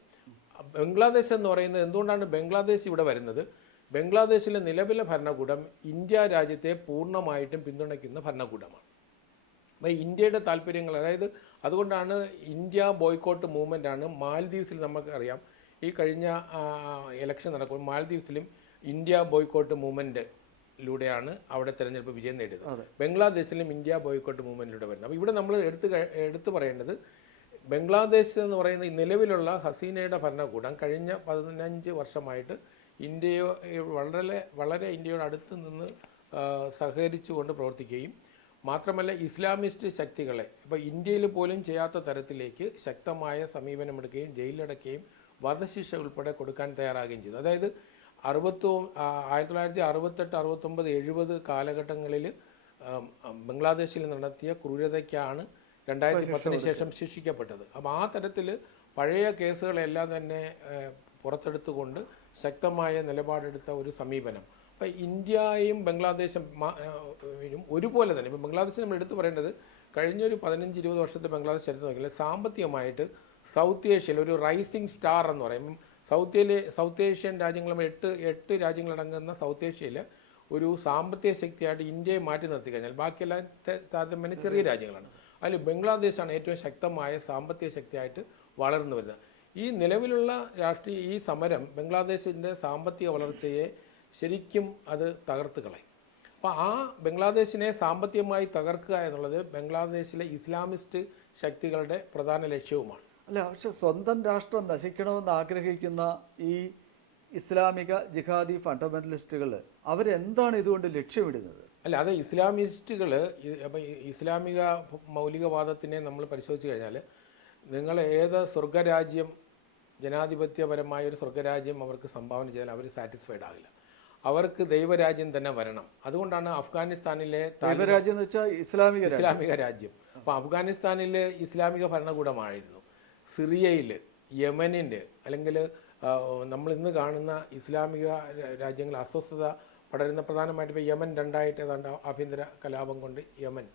ബംഗ്ലാദേശ് എന്ന് പറയുന്നത്, എന്തുകൊണ്ടാണ് ബംഗ്ലാദേശ് ഇവിടെ വരുന്നത്? ബംഗ്ലാദേശിലെ നിലവിലെ ഭരണകൂടം ഇന്ത്യ രാജ്യത്തെ പൂർണ്ണമായിട്ടും പിന്തുണയ്ക്കുന്ന ഭരണകൂടമാണ്. അപ്പോൾ ഇന്ത്യയുടെ താല്പര്യങ്ങൾ, അതായത് അതുകൊണ്ടാണ് ഇന്ത്യ ബോയ്ക്കോട്ട് മൂവ്മെൻ്റാണ് മാൽദീവ്സിൽ നമുക്കറിയാം. ഈ കഴിഞ്ഞ ഇലക്ഷൻ നടക്കുമ്പോൾ മാൽദീവ്സിലും ഇന്ത്യ ബോയ്ക്കോട്ട് മൂവ്മെൻറ്റിലൂടെയാണ് അവിടെ തെരഞ്ഞെടുപ്പ് വിജയം നേടിയത്. ബംഗ്ലാദേശിലും ഇന്ത്യ ബോയ്ക്കോട്ട് മൂവ്മെൻറ്റിലൂടെ വരുന്നത്. അപ്പോൾ ഇവിടെ നമ്മൾ എടുത്തു പറയേണ്ടത്, ബംഗ്ലാദേശ് എന്ന് പറയുന്ന നിലവിലുള്ള ഹസീനയുടെ ഭരണകൂടം കഴിഞ്ഞ 15 വർഷമായിട്ട് ഇന്ത്യയെ വളരെ ഇന്ത്യയോട് അടുത്ത് നിന്ന് സഹകരിച്ചുകൊണ്ട് പ്രവർത്തിക്കുകയും മാത്രമല്ല ഇസ്ലാമിസ്റ്റ് ശക്തികളെ ഇപ്പോൾ ഇന്ത്യയിൽ പോലും ചെയ്യാത്ത തരത്തിലേക്ക് ശക്തമായ സമീപനമെടുക്കുകയും ജയിലിലടക്കുകയും വധശിക്ഷ ഉൾപ്പെടെ കൊടുക്കാൻ തയ്യാറാകുകയും ചെയ്തു. അതായത് 1968, 69, 70 കാലഘട്ടങ്ങളിൽ ബംഗ്ലാദേശിൽ നടത്തിയ ക്രൂരതയ്ക്കാണ് 2010 ശേഷം ശിക്ഷിക്കപ്പെട്ടത്. അപ്പോൾ ആ തരത്തിൽ പഴയ കേസുകളെല്ലാം തന്നെ പുറത്തെടുത്തുകൊണ്ട് ശക്തമായ നിലപാടെടുത്ത ഒരു സമീപനം. അപ്പോൾ ഇന്ത്യയും ബംഗ്ലാദേശും ഒരുപോലെ തന്നെ, ഇപ്പോൾ ബംഗ്ലാദേശ് നമ്മൾ എടുത്തു പറയേണ്ടത്, കഴിഞ്ഞൊരു 15-20 വർഷത്തെ ബംഗ്ലാദേശ് ചരിത്രം നോക്കിയാൽ സാമ്പത്തികമായിട്ട് സൗത്ത് ഏഷ്യയിൽ ഒരു റൈസിംഗ് സ്റ്റാർ എന്ന് പറയും. സൗത്ത് ഏഷ്യൻ രാജ്യങ്ങളും 8 രാജ്യങ്ങളടങ്ങുന്ന സൗത്ത് ഏഷ്യയിൽ ഒരു സാമ്പത്തിക ശക്തിയായിട്ട് ഇന്ത്യയെ മാറ്റി നിർത്തി കഴിഞ്ഞാൽ ബാക്കിയെല്ലാം താരതമ്യേന ചെറിയ രാജ്യങ്ങളാണ്. അതിൽ ബംഗ്ലാദേശാണ് ഏറ്റവും ശക്തമായ സാമ്പത്തിക ശക്തിയായിട്ട് വളർന്നു വരുന്നത്. ഈ നിലവിലുള്ള ഈ സമരം ബംഗ്ലാദേശിൻ്റെ സാമ്പത്തിക വളർച്ചയെ ശരിക്കും അത് തകർത്ത് കളയും. അപ്പോൾ ആ ബംഗ്ലാദേശിനെ സാമ്പത്തികമായി തകർക്കുക എന്നുള്ളത് ബംഗ്ലാദേശിലെ ഇസ്ലാമിസ്റ്റ് ശക്തികളുടെ പ്രധാന ലക്ഷ്യവുമാണ്. അല്ല, പക്ഷെ സ്വന്തം രാഷ്ട്രം നശിക്കണമെന്ന് ആഗ്രഹിക്കുന്ന ഈ ഇസ്ലാമിക ജിഹാദി ഫണ്ടമെന്റലിസ്റ്റുകൾ അവരെന്താണ് ഇതുകൊണ്ട് ലക്ഷ്യമിടുന്നത്? അല്ല, അത് ഇസ്ലാമിസ്റ്റുകൾ, അപ്പം ഇസ്ലാമിക മൗലികവാദത്തിനെ നമ്മൾ പരിശോധിച്ച് കഴിഞ്ഞാൽ, നിങ്ങൾ ഏത് സ്വർഗരാജ്യം, ജനാധിപത്യപരമായ ഒരു സ്വർഗരാജ്യം അവർക്ക് സംഭാവന ചെയ്താൽ അവർ സാറ്റിസ്ഫൈഡ് ആകില്ല. അവർക്ക് ദൈവരാജ്യം തന്നെ വരണം. അതുകൊണ്ടാണ് അഫ്ഗാനിസ്ഥാനിലെ ദൈവരാജ്യം എന്ന് വെച്ചാൽ ഇസ്ലാമിക രാജ്യം. അപ്പോൾ അഫ്ഗാനിസ്ഥാനിൽ ഇസ്ലാമിക ഭരണകൂടമായിരുന്നു. സിറിയയിൽ, യമനിൽ, അല്ലെങ്കിൽ നമ്മൾ ഇന്ന് കാണുന്ന ഇസ്ലാമിക രാജ്യങ്ങൾ അസ്വസ്ഥത പടരുന്ന, പ്രധാനമായിട്ട് ഇപ്പോൾ യമൻ 2 ഏതാണ്ട് ആഭ്യന്തര കലാപം കൊണ്ട് യമൻ,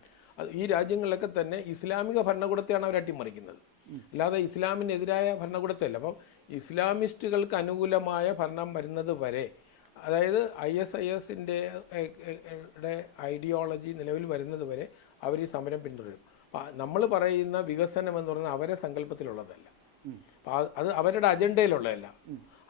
ഈ രാജ്യങ്ങളിലൊക്കെ തന്നെ ഇസ്ലാമിക ഭരണകൂടത്തെയാണ് അവർ അട്ടിമറിക്കുന്നത്, അല്ലാതെ ഇസ്ലാമിനെതിരായ ഭരണകൂടത്തെ അല്ല. അപ്പം ഇസ്ലാമിസ്റ്റുകൾക്ക് അനുകൂലമായ ഭരണം വരുന്നത് വരെ, അതായത് ISISന്റെ ഐഡിയോളജി നിലവിൽ വരുന്നത് വരെ അവർ ഈ സമരം പിന്തുടരും. നമ്മൾ പറയുന്ന വികസനം എന്ന് പറയുന്നത് അവരെ സങ്കല്പത്തിലുള്ളതല്ല, അത് അവരുടെ അജണ്ടയിലുള്ളതല്ല.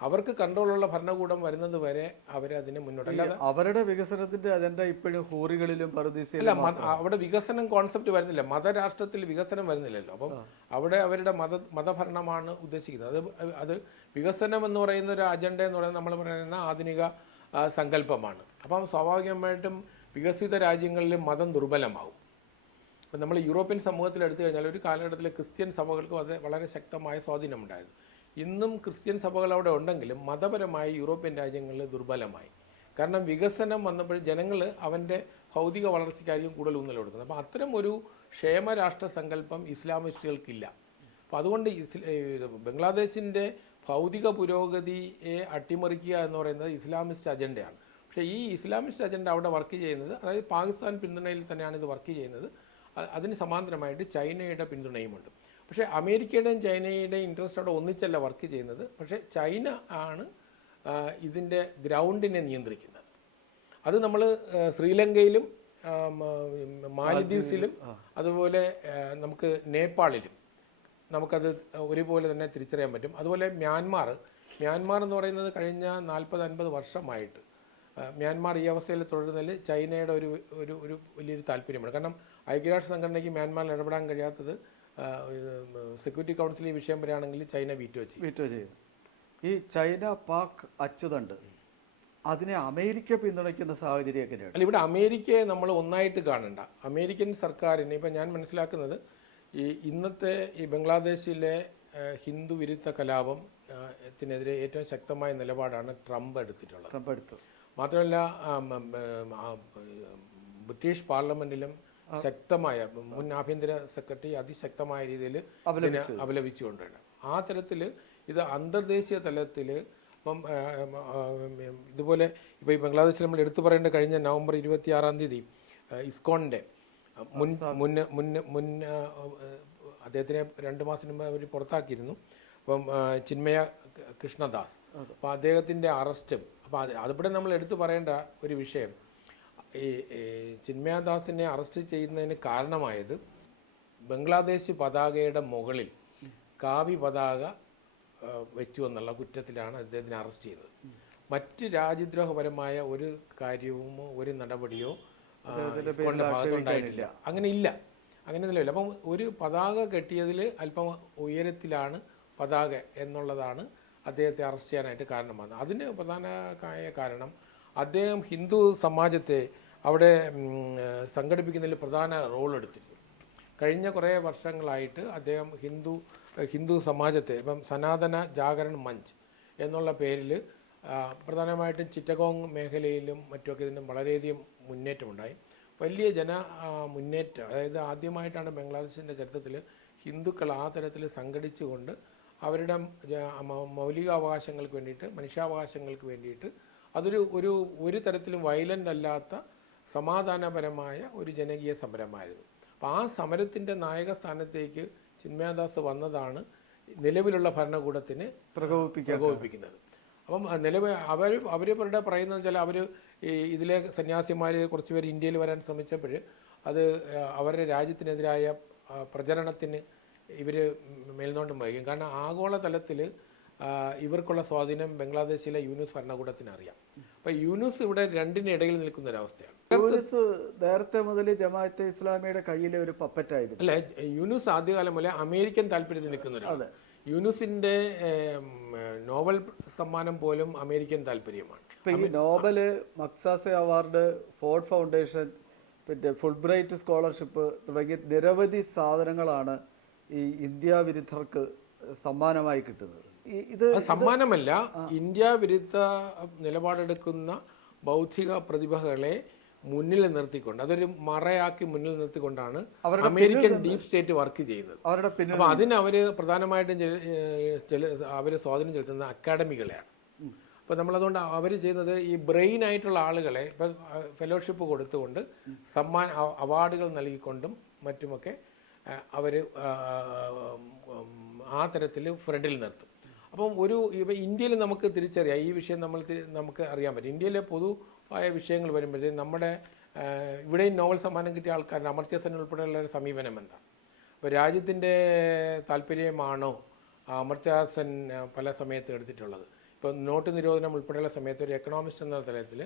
അവർക്ക് കൺട്രോളുള്ള ഭരണകൂടം വരുന്നത് വരെ അവരതിനെ മുന്നോട്ടല്ല. അവരുടെ വികസനത്തിന്റെ അജണ്ട ഇപ്പോഴും ഹൂറികളിലും അല്ല, അവിടെ വികസനം കോൺസെപ്റ്റ് വരുന്നില്ല. മതരാഷ്ട്രത്തിൽ വികസനം വരുന്നില്ലല്ലോ. അപ്പം അവിടെ അവരുടെ മതഭരണമാണ് ഉദ്ദേശിക്കുന്നത്. അത് വികസനം എന്ന് പറയുന്ന ഒരു അജണ്ട എന്ന് പറയുന്നത് നമ്മൾ പറയുന്ന ആധുനിക സങ്കല്പമാണ്. അപ്പം സ്വാഭാവികമായിട്ടും വികസിത രാജ്യങ്ങളിൽ മതം ദുർബലമാവും. അപ്പം നമ്മൾ യൂറോപ്യൻ സമൂഹത്തിൽ എടുത്തു കഴിഞ്ഞാൽ ഒരു കാലഘട്ടത്തിൽ ക്രിസ്ത്യൻ സഭകൾക്കും അത് വളരെ ശക്തമായ സ്വാധീനമുണ്ടായിരുന്നു. ഇന്നും ക്രിസ്ത്യൻ സഭകൾ അവിടെ ഉണ്ടെങ്കിലും മതപരമായി യൂറോപ്യൻ രാജ്യങ്ങളിൽ ദുർബലമായി. കാരണം വികസനം വന്നപ്പോൾ ജനങ്ങൾ അവൻ്റെ ഭൗതിക വളർച്ചയ്ക്കായിരിക്കും കൂടുതൽ ഊന്നൽ കൊടുക്കുന്നത്. അപ്പോൾ അത്തരം ഒരു ക്ഷേമരാഷ്ട്ര സങ്കല്പം ഇസ്ലാമിസ്റ്റുകൾക്കില്ല. അപ്പോൾ അതുകൊണ്ട് ബംഗ്ലാദേശിൻ്റെ ഭൗതിക പുരോഗതിയെ അട്ടിമറിക്കുക എന്ന് പറയുന്നത് ഇസ്ലാമിസ്റ്റ് അജണ്ടയാണ്. പക്ഷേ ഈ ഇസ്ലാമിസ്റ്റ് അജണ്ട അവിടെ വർക്ക് ചെയ്യുന്നത്, അതായത് പാകിസ്ഥാൻ പിന്തുണയിൽ തന്നെയാണ് ഇത് വർക്ക് ചെയ്യുന്നത്. അതിന് സമാന്തരമായിട്ട് ചൈനയുടെ പിന്തുണയുമുണ്ട്. പക്ഷേ അമേരിക്കയുടെയും ചൈനയുടെയും ഇൻട്രസ്റ്റ് അവിടെ ഒന്നിച്ചല്ല വർക്ക് ചെയ്യുന്നത്. പക്ഷേ ചൈന ആണ് ഇതിൻ്റെ ഗ്രൗണ്ടിനെ നിയന്ത്രിക്കുന്നത്. അത് നമ്മൾ ശ്രീലങ്കയിലും മാലദ്വീപ്സിലും അതുപോലെ നമുക്ക് നേപ്പാളിലും നമുക്കത് ഒരുപോലെ തന്നെ തിരിച്ചറിയാൻ പറ്റും. അതുപോലെ മ്യാൻമാർ എന്ന് പറയുന്നത് കഴിഞ്ഞ 40-50 വർഷമായിട്ട് മ്യാൻമാർ ഈ അവസ്ഥയിൽ തുടരുന്നതിൽ ചൈനയുടെ ഒരു വലിയൊരു താല്പര്യമാണ്. കാരണം ഐക്യരാഷ്ട്ര സംഘടനയ്ക്ക് മ്യാൻമാറിൽ ഇടപെടാൻ കഴിയാത്തത് സെക്യൂരിറ്റി കൗൺസിൽ ഈ വിഷയം വരികയാണെങ്കിൽ ചൈന വീറ്റോ ചെയ്യും. ഈ ചൈന പാക് അച്ചുതണ്ട് അതിനെ അമേരിക്ക പിന്തുണയ്ക്കുന്ന സാഹചര്യം എങ്ങനെയാണ്? അല്ല, ഇവിടെ അമേരിക്കയെ നമ്മൾ ഒന്നായിട്ട് കാണണ്ട. അമേരിക്കൻ സർക്കാരിന് ഇപ്പം ഞാൻ മനസ്സിലാക്കുന്നത് ഈ ഇന്നത്തെ ഈ ബംഗ്ലാദേശിലെ ഹിന്ദു വിരുദ്ധ കലാപം ത്തിനെതിരെ ഏറ്റവും ശക്തമായ നിലപാടാണ് ട്രംപ് എടുത്തിട്ടുള്ളത്. ട്രംപ് എടുത്തു. മാത്രമല്ല ബ്രിട്ടീഷ് പാർലമെന്റിലും ശക്തമായ മുൻ ആഭ്യന്തര സെക്രട്ടറി അതിശക്തമായ രീതിയിൽ അപലപിച്ചുകൊണ്ടാണ്. ആ തരത്തിൽ ഇത് അന്തർദേശീയ തലത്തിൽ ഇപ്പം ഇതുപോലെ ഇപ്പോൾ ഈ ബംഗ്ലാദേശിൽ നമ്മൾ എടുത്തു പറയേണ്ട കഴിഞ്ഞ നവംബർ 26 ഇസ്കോണിൻ്റെ മുൻ അദ്ദേഹത്തിനെ 2 മാസം മുമ്പ് അവർ പുറത്താക്കിയിരുന്നു. അപ്പം ചിന്മയ കൃഷ്ണദാസ്, അപ്പോൾ അദ്ദേഹത്തിൻ്റെ അറസ്റ്റും, അപ്പോൾ അതിവിടെ നമ്മൾ എടുത്തു പറയേണ്ട ഒരു വിഷയം, ഈ ചിന്മയദാസിനെ അറസ്റ്റ് ചെയ്യുന്നതിന് കാരണമായത് ബംഗ്ലാദേശ് പതാകയുടെ മുകളിൽ കാവി പതാക വെച്ചു എന്നുള്ള കുറ്റത്തിലാണ് അദ്ദേഹത്തിനെ അറസ്റ്റ് ചെയ്തത്. മറ്റ് രാജ്യദ്രോഹപരമായ ഒരു കാര്യവുമോ ഒരു നടപടിയോ ഭാഗത്തുണ്ടായിട്ടില്ല. അങ്ങനെ ഇല്ല. അപ്പം ഒരു പതാക കെട്ടിയതിൽ അല്പം ഉയരത്തിലാണ് പതാക എന്നുള്ളതാണ് അദ്ദേഹത്തെ അറസ്റ്റ് ചെയ്യാനായിട്ട് കാരണമാണ്. അതിന് പ്രധാനമായ കാരണം അദ്ദേഹം ഹിന്ദു സമാജത്തെ അവിടെ സംഘടിപ്പിക്കുന്നതിൽ പ്രധാന റോൾ എടുത്തിട്ടുണ്ട്. കഴിഞ്ഞ കുറേ വർഷങ്ങളായിട്ട് അദ്ദേഹം ഹിന്ദു സമാജത്തെ ഇപ്പം സനാതന ജാഗരൺ മഞ്ച് എന്നുള്ള പേരിൽ പ്രധാനമായിട്ടും ചിറ്റഗോങ് മേഖലയിലും മറ്റുമൊക്കെ ഇതിന് വളരെയധികം മുന്നേറ്റമുണ്ടായി. വലിയ മുന്നേറ്റം, അതായത് ആദ്യമായിട്ടാണ് ബംഗ്ലാദേശിൻ്റെ ചരിത്രത്തിൽ ഹിന്ദുക്കൾ ആ തരത്തിൽ സംഘടിച്ചുകൊണ്ട് അവരുടെ മൗലികാവകാശങ്ങൾക്ക് വേണ്ടിയിട്ട്, മനുഷ്യാവകാശങ്ങൾക്ക് വേണ്ടിയിട്ട് അതൊരു ഒരു തരത്തിലും വയലൻ്റ് അല്ലാത്ത സമാധാനപരമായ ഒരു ജനകീയ സമരമായിരുന്നു. അപ്പോൾ ആ സമരത്തിൻ്റെ നായക സ്ഥാനത്തേക്ക് ചിന്മയദാസ് വന്നതാണ് നിലവിലുള്ള ഭരണകൂടത്തിന് പ്രകോപിപ്പിക്കുന്നത്. അപ്പം അവരുടെ പറയുന്നത് വെച്ചാൽ അവർ ഇതിലെ സന്യാസിമാർ കുറച്ച് പേര് ഇന്ത്യയിൽ വരാൻ ശ്രമിച്ചപ്പോൾ അത് അവരുടെ രാജ്യത്തിനെതിരായ പ്രചരണത്തിന് ഇവർ മേൽനോട്ടം വഹിക്കും. കാരണം ആഗോളതലത്തിൽ ഇവർക്കുള്ള സ്വാധീനം ബംഗ്ലാദേശിലെ യൂനുസ് ഭരണകൂടത്തിന് അറിയാം. അപ്പം യൂനുസ് ഇവിടെ രണ്ടിനിടയിൽ നിൽക്കുന്ന ഒരവസ്ഥയാണ്. യൂനുസ് നേരത്തെ മുതൽ ജമാഅത്തെ ഇസ്ലാമിയുടെ കയ്യിലെ ഒരു പപ്പറ്റായിരുന്നു. അല്ല, യൂനുസ് ആദ്യകാലം മുതലേ അമേരിക്കൻ താല്പര്യത്തിൽ നിൽക്കുന്നവരാണ്. യൂനുസിന്റെ നോബൽ സമ്മാനം പോലും അമേരിക്കൻ താല്പര്യമാണ്. ഈ നോബല്, മക്സാസെ അവാർഡ്, ഫോർഡ് ഫൗണ്ടേഷൻ, പിന്നെ ഫുൾബ്രൈറ്റ് സ്കോളർഷിപ്പ് തുടങ്ങിയ നിരവധി സാധനങ്ങളാണ് ഈ ഇന്ത്യ വിരുദ്ധർക്ക് സമ്മാനമായി കിട്ടുന്നത്. ഇത് സമ്മാനമല്ല, ഇന്ത്യ വിരുദ്ധ നിലപാടെടുക്കുന്ന ബൗദ്ധിക പ്രതിഭകളെ മുന്നിൽ നിർത്തിക്കൊണ്ട്, അതൊരു മറയാക്കി മുന്നിൽ നിർത്തിക്കൊണ്ടാണ് അമേരിക്കൻ ഡീപ് സ്റ്റേറ്റ് വർക്ക് ചെയ്യുന്നത്. അപ്പൊ അതിന് അവര് പ്രധാനമായിട്ടും അവര് സ്വാധീനം ചെലുത്തുന്ന അക്കാഡമികളെയാണ്. അപ്പൊ നമ്മളതുകൊണ്ട് അവർ ചെയ്യുന്നത് ഈ ബ്രെയിൻ ആയിട്ടുള്ള ആളുകളെ ഇപ്പൊ ഫെലോഷിപ്പ് കൊടുത്തുകൊണ്ട് അവാർഡുകൾ നൽകിക്കൊണ്ടും മറ്റുമൊക്കെ അവര് ആ തരത്തിൽ ഫ്രണ്ടിൽ നിർത്തും. അപ്പം ഇന്ത്യയിൽ നമുക്ക് തിരിച്ചറിയാം, ഈ വിഷയം നമുക്ക് അറിയാൻ പറ്റും. ഇന്ത്യയിലെ പൊതുവായ വിഷയങ്ങൾ വരുമ്പോഴത്തേക്കും നമ്മുടെ ഇവിടെയും നോവൽ സമ്മാനം കിട്ടിയ ആൾക്കാരുടെ അമർത്യ സെൻ ഉൾപ്പെടെയുള്ള ഒരു സമീപനം എന്താണ്? അപ്പോൾ രാജ്യത്തിൻ്റെ താല്പര്യമാണോ അമർത്യ സെൻ പല സമയത്ത് എടുത്തിട്ടുള്ളത്? ഇപ്പോൾ നോട്ട് നിരോധനം ഉൾപ്പെടെയുള്ള സമയത്ത് ഒരു എക്കണോമിസ്റ്റ് എന്ന തലത്തിൽ,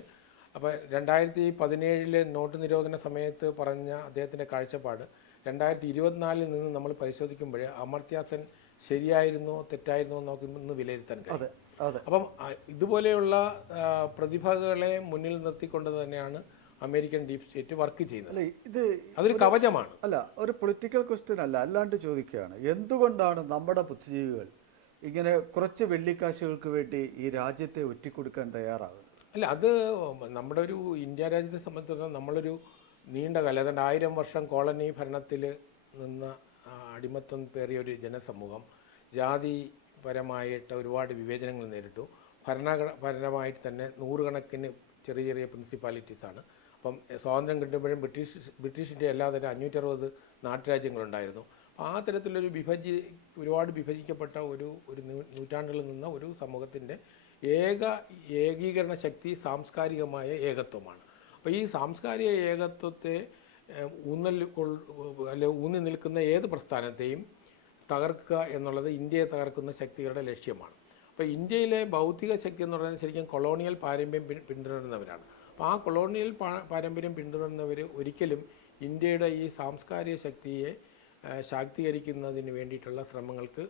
അപ്പോൾ 2017 നോട്ട് നിരോധന സമയത്ത് പറഞ്ഞ അദ്ദേഹത്തിൻ്റെ കാഴ്ചപ്പാട് 2024 നിന്ന് നമ്മൾ പരിശോധിക്കുമ്പോൾ അമർത്യ സെൻ ശരിയായിരുന്നോ തെറ്റായിരുന്നോ എന്നൊക്കെ ഒന്ന് വിലയിരുത്താൻ കഴിയും. അപ്പം ഇതുപോലെയുള്ള പ്രതിഭകളെ മുന്നിൽ നിർത്തിക്കൊണ്ട് തന്നെയാണ് അമേരിക്കൻ ഡീപ് സ്റ്റേറ്റ് വർക്ക് ചെയ്യുന്നത്. അതൊരു കവചമാണ്. അല്ല, ഒരു പൊളിറ്റിക്കൽ ക്വസ്റ്റ്യൻ അല്ല, അല്ലാണ്ട് ചോദിക്കുകയാണ്, എന്തുകൊണ്ടാണ് നമ്മുടെ ബുദ്ധിജീവികൾ ഇങ്ങനെ കുറച്ച് വെള്ളിക്കാശുകൾക്ക് വേണ്ടി ഈ രാജ്യത്തെ ഒറ്റിക്കൊടുക്കാൻ തയ്യാറാകുന്നത്? അല്ല, അത് നമ്മുടെ ഒരു ഇന്ത്യ രാജ്യത്തെ സംബന്ധിച്ചിടത്തോളം നമ്മളൊരു നീണ്ട കാലം, ഏതാണ്ട് 1000 വർഷം കോളനി ഭരണത്തിൽ നിന്ന് അടിമത്വം പേറിയ ഒരു ജനസമൂഹം ജാതിപരമായിട്ട് ഒരുപാട് വിവേചനങ്ങൾ നേരിട്ടു. ഭരണപരമായിട്ട് തന്നെ നൂറുകണക്കിന് ചെറിയ ചെറിയ പ്രിൻസിപ്പാലിറ്റീസാണ്. അപ്പം സ്വാതന്ത്ര്യം കിട്ടുമ്പോഴും ബ്രിട്ടീഷ് ഇന്ത്യ അല്ലാതെ 560 നാട്ടുരാജ്യങ്ങളുണ്ടായിരുന്നു. ആ തരത്തിലൊരു ഒരുപാട് വിഭജിക്കപ്പെട്ട ഒരു നൂറ്റാണ്ടുകളിൽ നിന്ന ഒരു സമൂഹത്തിൻ്റെ ഏകീകരണ ശക്തി സാംസ്കാരികമായ ഏകത്വമാണ്. അപ്പോൾ ഈ സാംസ്കാരിക ഏകത്വത്തെ ഊന്നി നിൽക്കുന്ന ഏത് പ്രസ്ഥാനത്തെയും തകർക്കുക എന്നുള്ളത് ഇന്ത്യയെ തകർക്കുന്ന ശക്തികളുടെ ലക്ഷ്യമാണ്. അപ്പോൾ ഇന്ത്യയിലെ ബൗദ്ധിക ശക്തി എന്ന് പറയുന്നത് ശരിക്കും കൊളോണിയൽ പാരമ്പര്യം പിന്തുടരുന്നവരാണ്. അപ്പോൾ ആ കൊളോണിയൽ പാരമ്പര്യം പിന്തുടരുന്നവർ ഒരിക്കലും ഇന്ത്യയുടെ ഈ സാംസ്കാരിക ശക്തിയെ ശാക്തീകരിക്കുന്നതിന് വേണ്ടിയിട്ടുള്ള ശ്രമങ്ങൾക്ക്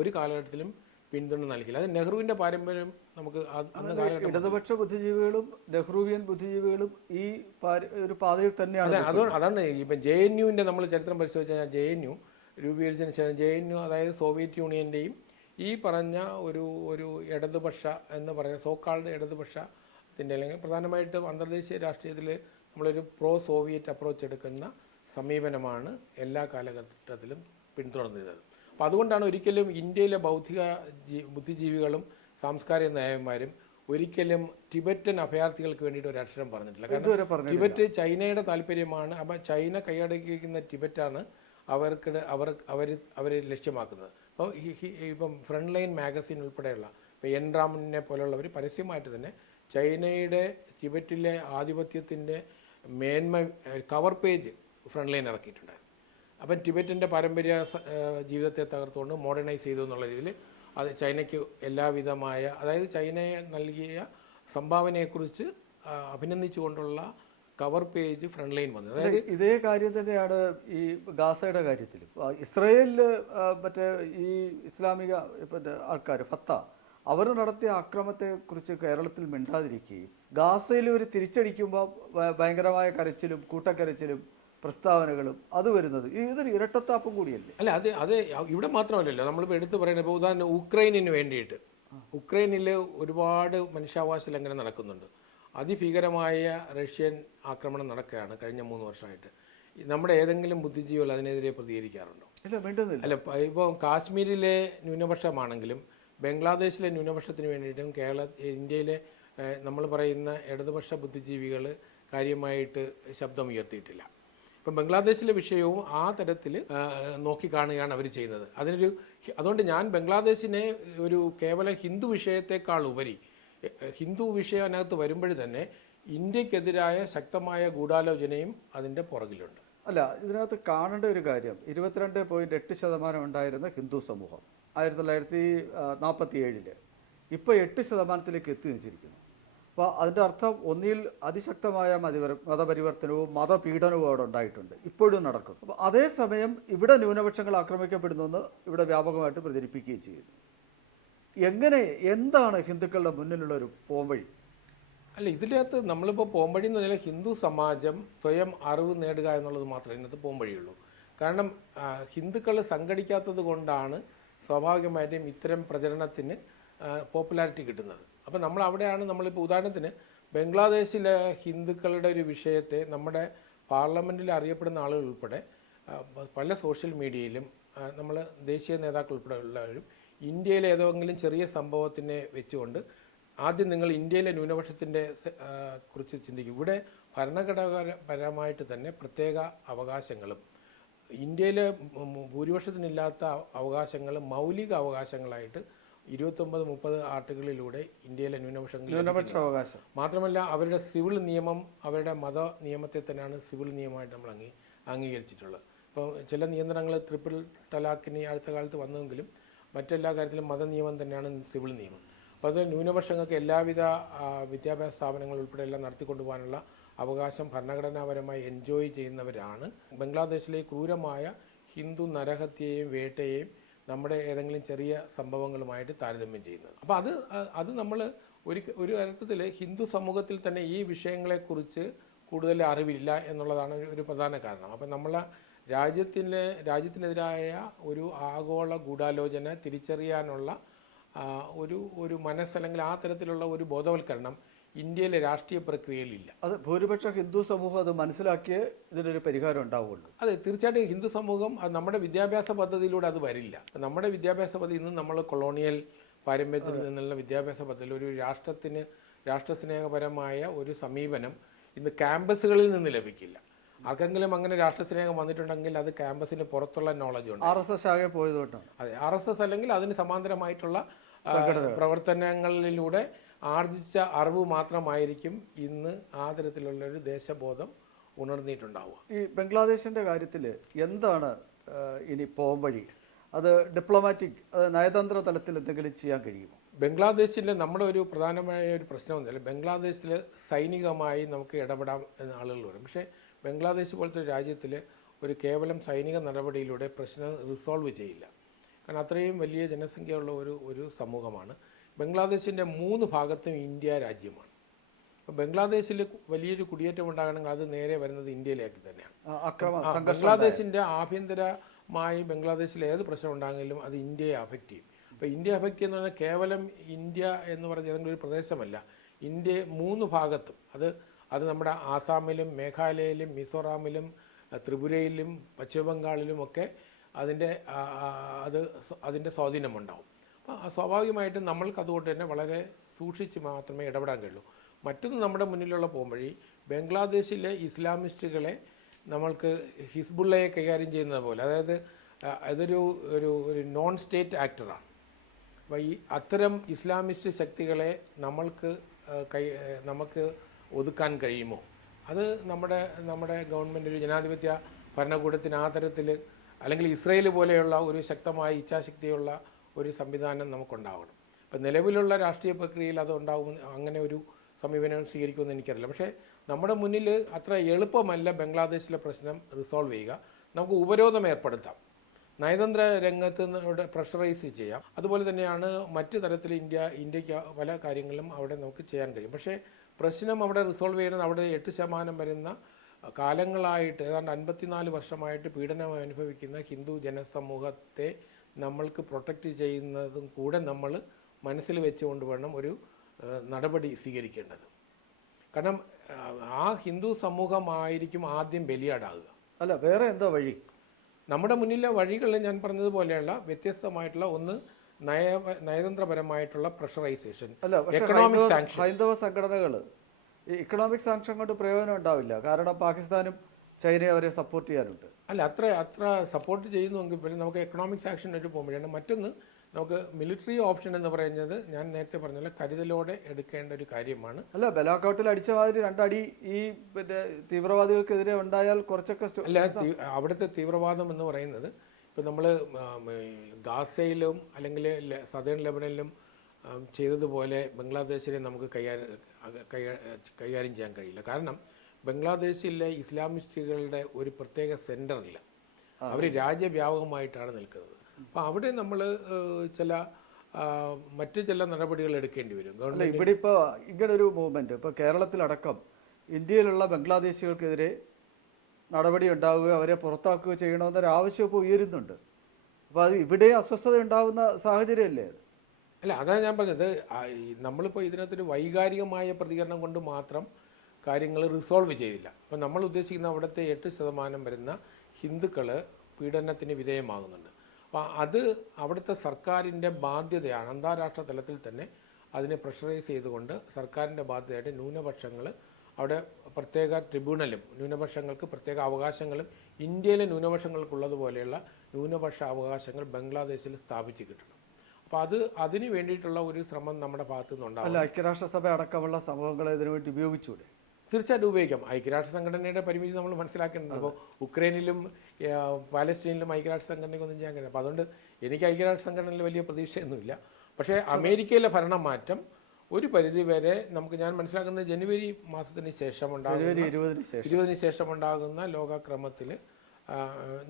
ഒരു കാലഘട്ടത്തിലും പിന്തുണ നൽകിയില്ല. അത് നെഹ്റുവിൻ്റെ പാരമ്പര്യം നമുക്ക് അന്ന് കാലഘട്ടം. ഇടതുപക്ഷ ബുദ്ധിജീവികളും നെഹ്റുവിയൻ ബുദ്ധിജീവികളും ഈ ഒരു പാതയിൽ തന്നെയാണ്. അതാണ് ഇപ്പം JNUവിൻ്റെ നമ്മൾ ചരിത്രം പരിശോധിച്ച് കഴിഞ്ഞാൽ JNU രൂപീകരിച്ചതിന് ശേഷം JNU അതായത് സോവിയറ്റ് യൂണിയൻ്റെയും ഈ പറഞ്ഞ ഒരു ഇടതുപക്ഷ എന്ന് പറയുന്ന സോക്കാൾഡ് ഇടതുപക്ഷത്തിൻ്റെ അല്ലെങ്കിൽ പ്രധാനമായിട്ടും അന്തർദേശീയ രാഷ്ട്രീയത്തിൽ നമ്മളൊരു പ്രോ സോവിയറ്റ് അപ്രോച്ച് എടുക്കുന്ന സമീപനമാണ് എല്ലാ കാലഘട്ടത്തിലും പിന്തുടർന്നിരുന്നത്. അപ്പോൾ അതുകൊണ്ടാണ് ഒരിക്കലും ഇന്ത്യയിലെ ബൗദ്ധിക ബുദ്ധിജീവികളും സാംസ്കാരിക നയന്മാരും ഒരിക്കലും ടിബറ്റൻ അഭയാർത്ഥികൾക്ക് വേണ്ടിയിട്ട് ഒരു അക്ഷരം പറഞ്ഞിട്ടില്ല. കാരണം ടിബറ്റ് ചൈനയുടെ താല്പര്യമാണ്. അപ്പം ചൈന കൈയടക്കിയിരിക്കുന്ന ടിബറ്റാണ് അവരെ ലക്ഷ്യമാക്കുന്നത്. അപ്പോൾ ഇപ്പം ഫ്രണ്ട് ലൈൻ മാഗസിൻ ഉൾപ്പെടെയുള്ള ഇപ്പോൾ എൻറാമിനെ പോലുള്ളവർ പരസ്യമായിട്ട് തന്നെ ചൈനയുടെ ടിബറ്റിലെ ആധിപത്യത്തിൻ്റെ മേന്മ കവർ പേജ് ഫ്രണ്ട് ലൈൻ ഇറക്കിയിട്ടുണ്ടായിരുന്നു. അപ്പം ടിബറ്റിൻ്റെ പാരമ്പര്യ ജീവിതത്തെ തകർത്തുകൊണ്ട് മോഡേണൈസ് ചെയ്തു എന്നുള്ള രീതിയിൽ അത് ചൈനയ്ക്ക് എല്ലാവിധമായ അതായത് ചൈനയെ നൽകിയ സംഭാവനയെക്കുറിച്ച് അഭിനന്ദിച്ചുകൊണ്ടുള്ള കവർ പേജ് ഫ്രണ്ട് ലൈൻ വന്നത്. അതായത് ഇതേ കാര്യം തന്നെയാണ് ഈ ഗാസയുടെ കാര്യത്തിലും. ഇസ്രയേലില് മറ്റേ ഈ ഇസ്ലാമിക ആൾക്കാർ ഫത്ത അവർ നടത്തിയ ആക്രമണത്തെക്കുറിച്ച് കേരളത്തിൽ മിണ്ടാതിരിക്കുകയും ഗാസയിൽ ഒരു തിരിച്ചടിക്കുമ്പോൾ ഭയങ്കരമായ കരച്ചിലും കൂട്ടക്കരച്ചിലും പ്രസ്താവനകളും അത് വരുന്നത് ഇതൊരു ഇരട്ടത്താപ്പും കൂടിയല്ലേ? അല്ല, അത് ഇവിടെ മാത്രമല്ലല്ലോ. നമ്മളിപ്പോൾ എടുത്തു പറയുന്നത് ഇപ്പോൾ ഉദാഹരണം ഉക്രൈനിന് വേണ്ടിയിട്ട് ഉക്രൈനിൽ ഒരുപാട് മനുഷ്യാവകാശ ലംഘനം നടക്കുന്നുണ്ട്. അതിഭീകരമായ റഷ്യൻ ആക്രമണം നടക്കുകയാണ് കഴിഞ്ഞ 3 വർഷമായിട്ട്. നമ്മുടെ ഏതെങ്കിലും ബുദ്ധിജീവികൾ അതിനെതിരെ പ്രതികരിക്കാറുണ്ടോ? അല്ല, ഇപ്പോൾ കാശ്മീരിലെ ന്യൂനപക്ഷമാണെങ്കിലും ബംഗ്ലാദേശിലെ ന്യൂനപക്ഷത്തിന് വേണ്ടിയിട്ടും ഇന്ത്യയിലെ നമ്മൾ പറയുന്ന ഇടതുപക്ഷ ബുദ്ധിജീവികൾ കാര്യമായിട്ട് ശബ്ദമുയർത്തിയിട്ടില്ല. ഇപ്പം ബംഗ്ലാദേശിലെ വിഷയവും ആ തരത്തിൽ നോക്കിക്കാണുകയാണ് അവർ ചെയ്യുന്നത്. അതുകൊണ്ട് ഞാൻ ബംഗ്ലാദേശിനെ ഒരു കേവല ഹിന്ദു വിഷയത്തെക്കാൾ ഉപരി ഹിന്ദു വിഷയം അതിനകത്ത് വരുമ്പോൾ തന്നെ ഇന്ത്യക്കെതിരായ ശക്തമായ ഗൂഢാലോചനയും അതിൻ്റെ പുറകിലുണ്ട്. അല്ല, ഇതിനകത്ത് കാണേണ്ട ഒരു കാര്യം 22.8% ഉണ്ടായിരുന്ന ഹിന്ദു സമൂഹം 1947 ഇപ്പോൾ 8% എത്തി നിൽച്ചിരിക്കുന്നു. അപ്പോൾ അതിൻ്റെ അർത്ഥം ഒന്നിൽ അതിശക്തമായ മതപരിവർത്തനവും മതപീഡനവും അവിടെ ഉണ്ടായിട്ടുണ്ട്, ഇപ്പോഴും നടക്കും. അപ്പോൾ അതേസമയം ഇവിടെ ന്യൂനപക്ഷങ്ങൾ ആക്രമിക്കപ്പെടുന്നുവെന്ന് ഇവിടെ വ്യാപകമായിട്ട് പ്രചരിപ്പിക്കുകയും ചെയ്യുന്നു. എന്താണ് ഹിന്ദുക്കളുടെ മുന്നിലുള്ള ഒരു പോംവഴി? അല്ല, ഇതിനകത്ത് നമ്മളിപ്പോൾ പോംവഴി എന്ന് പറഞ്ഞാൽ ഹിന്ദു സമാജം സ്വയം അറിവ് നേടുക എന്നുള്ളത് മാത്രമേ ഇതിനകത്ത് പോംവഴിയുള്ളൂ. കാരണം ഹിന്ദുക്കൾ സംഘടിക്കാത്തത് കൊണ്ടാണ് സ്വാഭാവികമായിട്ടും ഇത്തരം പ്രചരണത്തിന് പോപ്പുലാരിറ്റി കിട്ടുന്നത്. അപ്പോൾ നമ്മൾ അവിടെയാണ് നമ്മളിപ്പോൾ ഉദാഹരണത്തിന് ബംഗ്ലാദേശിലെ ഹിന്ദുക്കളുടെ ഒരു വിഷയത്തെ നമ്മുടെ പാർലമെൻറ്റിൽ അറിയപ്പെടുന്ന ആളുകൾ ഉൾപ്പെടെ പല സോഷ്യൽ മീഡിയയിലും നമ്മൾ ദേശീയ നേതാക്കൾ ഉൾപ്പെടെ ഉള്ളവരും ഇന്ത്യയിലെ ഏതെങ്കിലും ചെറിയ സംഭവത്തിനെ വെച്ചുകൊണ്ട് ആദ്യം നിങ്ങൾ ഇന്ത്യയിലെ ന്യൂനപക്ഷത്തിൻ്റെ കുറിച്ച് ചിന്തിക്കും. ഇവിടെ ഭരണഘടനാപരമായിട്ട് തന്നെ പ്രത്യേക അവകാശങ്ങളും ഇന്ത്യയിലെ ഭൂരിപക്ഷത്തിനില്ലാത്ത അവകാശങ്ങൾ മൗലിക അവകാശങ്ങളായിട്ട് 29-30 ആർട്ടിക്കിളിലൂടെ ഇന്ത്യയിലെ ന്യൂനപക്ഷ അവകാശം മാത്രമല്ല അവരുടെ സിവിൽ നിയമം അവരുടെ മത നിയമത്തെ തന്നെയാണ് സിവിൽ നിയമമായിട്ട് നമ്മൾ അംഗീകരിച്ചിട്ടുള്ളത്. ഇപ്പോൾ ചില നിയന്ത്രണങ്ങൾ ട്രിപ്പിൾ ടലാക്കിന് അടുത്ത കാലത്ത് വന്നെങ്കിലും മറ്റെല്ലാ കാര്യത്തിലും മതനിയമം തന്നെയാണ് സിവിൽ നിയമം. അപ്പോൾ അത് ന്യൂനപക്ഷങ്ങൾക്ക് എല്ലാവിധ വിദ്യാഭ്യാസ സ്ഥാപനങ്ങൾ ഉൾപ്പെടെ എല്ലാം നടത്തിക്കൊണ്ടുപോകാനുള്ള അവകാശം ഭരണഘടനാപരമായി എൻജോയ് ചെയ്യുന്നവരാണ് ബംഗ്ലാദേശിലെ ക്രൂരമായ ഹിന്ദു നരഹത്യയെയും വേട്ടയെയും നമ്മുടെ ഏതെങ്കിലും ചെറിയ സംഭവങ്ങളുമായിട്ട് താരതമ്യം ചെയ്യുന്നത്. അപ്പോൾ അത് നമ്മൾ ഒരു അർത്ഥത്തിൽ ഹിന്ദു സമൂഹത്തിൽ തന്നെ ഈ വിഷയങ്ങളെക്കുറിച്ച് കൂടുതൽ അറിവില്ല എന്നുള്ളതാണ് ഒരു പ്രധാന കാരണം. അപ്പം നമ്മളെ രാജ്യത്തിനെതിരായ ഒരു ആഗോള ഗൂഢാലോചന തിരിച്ചറിയാനുള്ള ഒരു മനസ്സല്ലെങ്കിൽ ആ തരത്തിലുള്ള ഒരു ബോധവൽക്കരണം ഇന്ത്യയിലെ രാഷ്ട്രീയ പ്രക്രിയയിലില്ല. അത് ഭൂരിപക്ഷ ഹിന്ദു സമൂഹം അത് മനസ്സിലാക്കിയേ ഇതിനൊരു പരിഹാരം ഉണ്ടാവുള്ളൂ. അതെ, തീർച്ചയായിട്ടും ഹിന്ദു സമൂഹം നമ്മുടെ വിദ്യാഭ്യാസ പദ്ധതിയിലൂടെ അത് വരില്ല. നമ്മുടെ വിദ്യാഭ്യാസ പദ്ധതി ഇന്ന് നമ്മൾ കൊളോണിയൽ പാരമ്പര്യത്തിൽ നിന്നുള്ള വിദ്യാഭ്യാസ പദ്ധതിയിൽ ഒരു രാഷ്ട്രസ്നേഹപരമായ ഒരു സമീപനം ഇന്ന് ക്യാമ്പസുകളിൽ നിന്ന് ലഭിക്കില്ല. ആർക്കെങ്കിലും അങ്ങനെ രാഷ്ട്രസ്നേഹം വന്നിട്ടുണ്ടെങ്കിൽ അത് ക്യാമ്പസിന് പുറത്തുള്ള നോളജ് ഉണ്ട്. RSS ആകെ പോയതുകൊണ്ടാണ്. അതെ, RSS അല്ലെങ്കിൽ അതിന് സമാന്തരമായിട്ടുള്ള പ്രവർത്തനങ്ങളിലൂടെ ആർജിച്ച അറിവ് മാത്രമായിരിക്കും ഇന്ന് ആ തരത്തിലുള്ളൊരു ദേശബോധം ഉണർന്നിട്ടുണ്ടാവുക. ഈ ബംഗ്ലാദേശിൻ്റെ കാര്യത്തിൽ എന്താണ് ഇനി പോംവഴി? അത് ഡിപ്ലോമാറ്റിക് നയതന്ത്ര തലത്തിൽ എന്തെങ്കിലും ചെയ്യാൻ കഴിയുമോ? ബംഗ്ലാദേശിൽ നമ്മുടെ ഒരു പ്രധാനമായ ഒരു പ്രശ്നം എന്നല്ല, ബംഗ്ലാദേശിൽ സൈനികമായി നമുക്ക് ഇടപെടാം എന്ന ആളുകൾ വരും. പക്ഷേ ബംഗ്ലാദേശ് പോലത്തെ ഒരു രാജ്യത്തിൽ ഒരു കേവലം സൈനിക നടപടിയിലൂടെ പ്രശ്നം റിസോൾവ് ചെയ്യില്ല. കാരണം അത്രയും വലിയ ജനസംഖ്യയുള്ള ഒരു സമൂഹമാണ്. ബംഗ്ലാദേശിൻ്റെ 3 ഭാഗത്തും ഇന്ത്യ രാജ്യമാണ്. അപ്പോൾ ബംഗ്ലാദേശിൽ വലിയൊരു കുടിയേറ്റം ഉണ്ടാകണമെങ്കിൽ അത് നേരെ വരുന്നത് ഇന്ത്യയിലേക്ക് തന്നെയാണ്. ബംഗ്ലാദേശിൻ്റെ ആഭ്യന്തരമായി ബംഗ്ലാദേശിൽ ഏത് പ്രശ്നം ഉണ്ടാകുമെങ്കിലും അത് ഇന്ത്യയെ അഫക്റ്റ് ചെയ്യും. അപ്പോൾ ഇന്ത്യ അഫക്റ്റ് ചെയ്യുന്ന പറഞ്ഞാൽ കേവലം ഇന്ത്യ എന്ന് പറഞ്ഞ ഏതെങ്കിലും ഒരു പ്രദേശമല്ല, ഇന്ത്യ 3 ഭാഗത്തും അത് നമ്മുടെ ആസാമിലും മേഘാലയയിലും മിസോറാമിലും ത്രിപുരയിലും പശ്ചിമ ബംഗാളിലും ഒക്കെ അതിൻ്റെ സ്വാധീനമുണ്ടാവും. അപ്പോൾ സ്വാഭാവികമായിട്ടും നമ്മൾക്ക് അതുകൊണ്ട് തന്നെ വളരെ സൂക്ഷിച്ച് മാത്രമേ ഇടപെടാൻ കഴിയൂ. മറ്റൊന്ന് നമ്മുടെ മുന്നിലുള്ള പോംവഴി ബംഗ്ലാദേശിലെ ഇസ്ലാമിസ്റ്റുകളെ നമ്മൾക്ക് ഹിസ്ബുള്ളയെ കൈകാര്യം ചെയ്യുന്നത് പോലെ, അതായത് അതൊരു നോൺ സ്റ്റേറ്റ് ആക്ടറാണ്. അപ്പോൾ ഈ അത്തരം ഇസ്ലാമിസ്റ്റ് ശക്തികളെ നമുക്ക് ഒതുക്കാൻ കഴിയുമോ? അത് നമ്മുടെ ഗവൺമെൻറ് ഒരു ജനാധിപത്യ ഭരണകൂടത്തിന് ആ തരത്തിൽ, അല്ലെങ്കിൽ ഇസ്രയേൽ പോലെയുള്ള ഒരു ശക്തമായ ഇച്ഛാശക്തിയുള്ള ഒരു സംവിധാനം നമുക്കുണ്ടാവണം. ഇപ്പം നിലവിലുള്ള രാഷ്ട്രീയ പ്രക്രിയയിൽ അത് ഉണ്ടാവും, അങ്ങനെ ഒരു സമീപനം സ്വീകരിക്കുമെന്ന് എനിക്കറിയില്ല. പക്ഷേ നമ്മുടെ മുന്നിൽ അത്ര എളുപ്പമല്ല ബംഗ്ലാദേശിലെ പ്രശ്നം റിസോൾവ് ചെയ്യുക. നമുക്ക് ഉപരോധം ഏർപ്പെടുത്താം, നയതന്ത്ര രംഗത്ത് പ്രഷറൈസ് ചെയ്യാം. അതുപോലെ തന്നെയാണ് മറ്റു തരത്തിൽ ഇന്ത്യക്ക് പല കാര്യങ്ങളും അവിടെ നമുക്ക് ചെയ്യാൻ കഴിയും. പക്ഷേ പ്രശ്നം അവിടെ റിസോൾവ് ചെയ്യുന്നത് അവിടെ 8% വരുന്ന കാലങ്ങളായിട്ട് ഏതാണ്ട് 54 വർഷമായിട്ട് പീഡനം അനുഭവിക്കുന്ന ഹിന്ദു ജനസമൂഹത്തെ നമ്മൾക്ക് പ്രൊട്ടക്റ്റ് ചെയ്യുന്നതും കൂടെ നമ്മൾ മനസ്സിൽ വെച്ചുകൊണ്ട് വേണം ഒരു നടപടി സ്വീകരിക്കേണ്ടത്. കാരണം ആ ഹിന്ദു സമൂഹമായിരിക്കും ആദ്യം ബലിയാടാകുക. അല്ല, വേറെ എന്താ വഴി? നമ്മുടെ മുന്നിലെ വഴികൾ ഞാൻ പറഞ്ഞതുപോലെയുള്ള വ്യത്യസ്തമായിട്ടുള്ള ഒന്ന് നയതന്ത്രപരമായിട്ടുള്ള പ്രഷറൈസേഷൻ, എക്കണോമിക് സാങ്ഷൻ. ഹൈന്ദവ സംഘടനകൾ ഈ ഇക്കണോമിക് സാങ്ഷൻ കൊണ്ട് പ്രയോജനം ഉണ്ടാവില്ല, കാരണം പാകിസ്ഥാനും ചൈനയും അവരെ സപ്പോർട്ട് ചെയ്യാനുണ്ട്. അല്ല, അത്ര സപ്പോർട്ട് ചെയ്യുന്നുവെങ്കിൽ പോലും നമുക്ക് എക്കണോമിക് സാക്ഷനായിട്ട് പോകുമ്പോഴാണ്. മറ്റൊന്ന് നമുക്ക് മിലിറ്ററി ഓപ്ഷൻ എന്ന് പറയുന്നത് ഞാൻ നേരത്തെ പറഞ്ഞ കരുതലോടെ എടുക്കേണ്ട ഒരു കാര്യമാണ്. അല്ല, ബലാക്കോട്ടിൽ അടിച്ച മാതിരി 2 അടി ഈ തീവ്രവാദികൾക്കെതിരെ ഉണ്ടായാൽ കുറച്ചൊക്കെ അല്ല, അവിടുത്തെ തീവ്രവാദം എന്ന് പറയുന്നത് ഇപ്പം നമ്മൾ ഗാസയിലും അല്ലെങ്കിൽ സദേൺ ലെബനനിലും ചെയ്തതുപോലെ ബംഗ്ലാദേശിനെ നമുക്ക് കൈകാര്യം ചെയ്യാൻ കഴിയില്ല. കാരണം ബംഗ്ലാദേശിലെ ഇസ്ലാമിസ്റ്റുകളുടെ ഒരു പ്രത്യേക സെന്ററില്ല, അവർ രാജ്യവ്യാപകമായിട്ടാണ് നിൽക്കുന്നത്. അപ്പോൾ അവിടെ നമ്മൾ മറ്റു ചില നടപടികൾ എടുക്കേണ്ടി വരും. ഗവൺമെന്റ് ഇവിടെ ഇപ്പോൾ ഇങ്ങനൊരു മൂവ്മെന്റ് ഇപ്പോൾ കേരളത്തിലടക്കം ഇന്ത്യയിലുള്ള ബംഗ്ലാദേശികൾക്കെതിരെ നടപടി ഉണ്ടാവുകയോ അവരെ പുറത്താക്കുകയോ ചെയ്യണമെന്നൊരു ആവശ്യം ഇപ്പോൾ ഉയരുന്നുണ്ട്. അപ്പോൾ അത് ഇവിടെ അസ്വസ്ഥത ഉണ്ടാകുന്ന സാഹചര്യമല്ലേ അത്? അല്ല, അതാണ് ഞാൻ പറഞ്ഞത്. നമ്മളിപ്പോൾ ഇതിനകത്തൊരു വൈകാരികമായ പ്രതികരണം കൊണ്ട് മാത്രം കാര്യങ്ങൾ റിസോൾവ് ചെയ്തില്ല. അപ്പോൾ നമ്മൾ ഉദ്ദേശിക്കുന്ന അവിടുത്തെ 8% വരുന്ന ഹിന്ദുക്കൾ പീഡനത്തിന് വിധേയമാകുന്നുണ്ട്. അപ്പോൾ അത് അവിടുത്തെ സർക്കാരിൻ്റെ ബാധ്യതയാണ്. അന്താരാഷ്ട്ര തലത്തിൽ തന്നെ അതിനെ പ്രഷറൈസ് ചെയ്തുകൊണ്ട് സർക്കാരിൻ്റെ ബാധ്യതയായിട്ട് ന്യൂനപക്ഷങ്ങൾ അവിടെ പ്രത്യേക ട്രിബ്യൂണലും ന്യൂനപക്ഷങ്ങൾക്ക് പ്രത്യേക അവകാശങ്ങളും ഇന്ത്യയിലെ ന്യൂനപക്ഷങ്ങൾക്കുള്ളതുപോലെയുള്ള ന്യൂനപക്ഷ അവകാശങ്ങൾ ബംഗ്ലാദേശിൽ സ്ഥാപിച്ച് കിട്ടണം. അപ്പോൾ അതിന് വേണ്ടിയിട്ടുള്ള ഒരു ശ്രമം നമ്മുടെ ഭാഗത്തു നിന്നുണ്ടാവും. അല്ല, ഐക്യരാഷ്ട്രസഭ അടക്കമുള്ള സമൂഹങ്ങളെ ഇതിനുവേണ്ടി ഉപയോഗിച്ചൂടെ? തീർച്ചയായിട്ടും ഉപയോഗിക്കാം. ഐക്യരാഷ്ട്ര സംഘടനയുടെ പരിമിതി നമ്മൾ മനസ്സിലാക്കേണ്ടത്. ഇപ്പോൾ ഉക്രൈനിലും പാലസ്തീനിലും ഐക്യരാഷ്ട്ര സംഘടനയ്ക്കൊന്നും ചെയ്യാൻ കഴിയും. അപ്പോൾ അതുകൊണ്ട് എനിക്ക് ഐക്യരാഷ്ട്ര സംഘടനയിൽ വലിയ പ്രതീക്ഷയൊന്നുമില്ല. പക്ഷേ അമേരിക്കയിലെ ഭരണ മാറ്റം ഒരു പരിധി വരെ ഞാൻ മനസ്സിലാക്കുന്നത് ജനുവരി മാസത്തിന് ശേഷം ഉണ്ടാകുന്ന ലോകക്രമത്തിൽ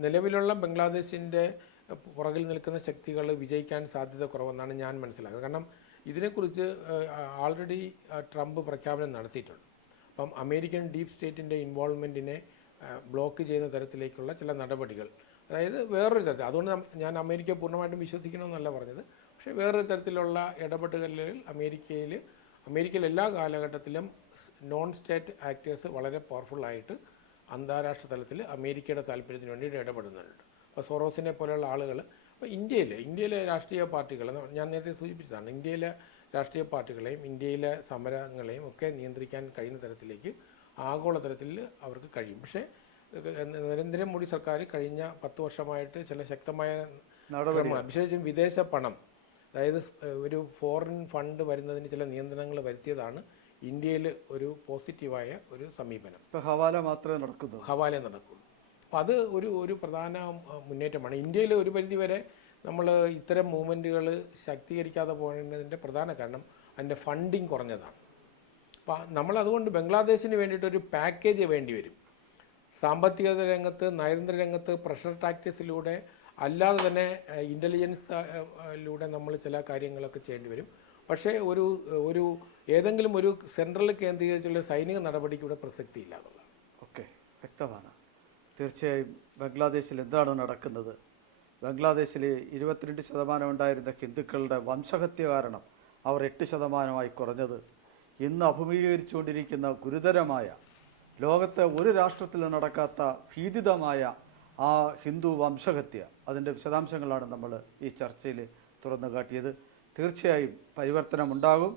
നിലവിലുള്ള ബംഗ്ലാദേശിൻ്റെ പുറകിൽ നിൽക്കുന്ന ശക്തികൾ വിജയിക്കാൻ സാധ്യത കുറവെന്നാണ് ഞാൻ മനസ്സിലാക്കുന്നത്. കാരണം ഇതിനെക്കുറിച്ച് ആൾറെഡി ട്രംപ് പ്രഖ്യാപനം നടത്തിയിട്ടുണ്ട്. അപ്പം അമേരിക്കൻ ഡീപ് സ്റ്റേറ്റിൻ്റെ ഇൻവോൾവ്മെൻറ്റിനെ ബ്ലോക്ക് ചെയ്യുന്ന തരത്തിലേക്കുള്ള ചില നടപടികൾ, അതായത് വേറൊരു തരത്തിൽ, അതുകൊണ്ട് ഞാൻ അമേരിക്ക പൂർണ്ണമായിട്ടും വിശ്വസിക്കണമെന്നല്ല പറഞ്ഞത്, പക്ഷേ വേറൊരു തരത്തിലുള്ള ഇടപെടലുകളിൽ അമേരിക്കയിൽ എല്ലാ കാലഘട്ടത്തിലും നോൺ സ്റ്റേറ്റ് ആക്ടേഴ്സ് വളരെ പവർഫുള്ളായിട്ട് അന്താരാഷ്ട്ര തലത്തിൽ അമേരിക്കയുടെ താല്പര്യത്തിന് വേണ്ടിയിട്ട് ഇടപെടുന്നുണ്ട്. അപ്പോൾ സൊറോസിനെ പോലെയുള്ള ആളുകൾ. അപ്പോൾ ഇന്ത്യയിലെ രാഷ്ട്രീയ പാർട്ടികൾ, ഞാൻ നേരത്തെ സൂചിപ്പിച്ചതാണ്, ഇന്ത്യയിലെ രാഷ്ട്രീയ പാർട്ടികളെയും ഇന്ത്യയിലെ സമരങ്ങളെയും ഒക്കെ നിയന്ത്രിക്കാൻ കഴിയുന്ന തരത്തിലേക്ക് ആഗോളതലത്തിൽ അവർക്ക് കഴിയും. പക്ഷേ നരേന്ദ്രമോദി സർക്കാർ കഴിഞ്ഞ 10 വർഷമായിട്ട് ചില ശക്തമായ നടപടികൾ, വിശേഷിച്ചും വിദേശ പണം, അതായത് ഒരു ഫോറിൻ ഫണ്ട് വരുന്നതിന് ചില നിയന്ത്രണങ്ങൾ വരുത്തിയതാണ് ഇന്ത്യയിൽ ഒരു പോസിറ്റീവായ ഒരു സമീപനം. ഹവാല മാത്രമേ നടക്കുള്ളൂ. അപ്പോൾ അത് ഒരു പ്രധാന മുന്നേറ്റമാണ്. ഇന്ത്യയിൽ ഒരു പരിധിവരെ നമ്മൾ ഇത്തരം മൂവ്മെൻറ്റുകൾ ശാക്തീകരിക്കാതെ പോകുന്നതിൻ്റെ പ്രധാന കാരണം അതിൻ്റെ ഫണ്ടിങ് കുറഞ്ഞതാണ്. അപ്പോൾ നമ്മളതുകൊണ്ട് ബംഗ്ലാദേശിന് വേണ്ടിയിട്ടൊരു പാക്കേജ് വേണ്ടി വരും. സാമ്പത്തിക രംഗത്ത്, നയതന്ത്ര രംഗത്ത് പ്രഷർ ടാക്ടിക്സിലൂടെ അല്ലാതെ തന്നെ ഇൻ്റലിജൻസിലൂടെ നമ്മൾ ചില കാര്യങ്ങളൊക്കെ ചെയ്യേണ്ടി വരും. പക്ഷേ ഒരു ഏതെങ്കിലും ഒരു സെൻട്രൽ കേന്ദ്രീകരിച്ചുള്ള സൈനിക നടപടിക്ക് ഇവിടെ പ്രസക്തിയില്ല എന്നുള്ളതാണ്. ഓക്കെ, വ്യക്തമാണ്. തീർച്ചയായും ബംഗ്ലാദേശിൽ എന്താണ് നടക്കുന്നത്? ബംഗ്ലാദേശിൽ 22% ഉണ്ടായിരുന്ന ഹിന്ദുക്കളുടെ വംശഹത്യ കാരണം അവർ 8% കുറഞ്ഞത് ഇന്ന് അഭിമുഖീകരിച്ചുകൊണ്ടിരിക്കുന്ന ഗുരുതരമായ, ലോകത്തെ ഒരു രാഷ്ട്രത്തിലും നടക്കാത്ത ഭീതിതമായ ആ ഹിന്ദു വംശഹത്യ, അതിൻ്റെ വിശദാംശങ്ങളാണ് നമ്മൾ ഈ ചർച്ചയിൽ തുറന്നു കാട്ടിയത്. തീർച്ചയായും പരിവർത്തനമുണ്ടാകും.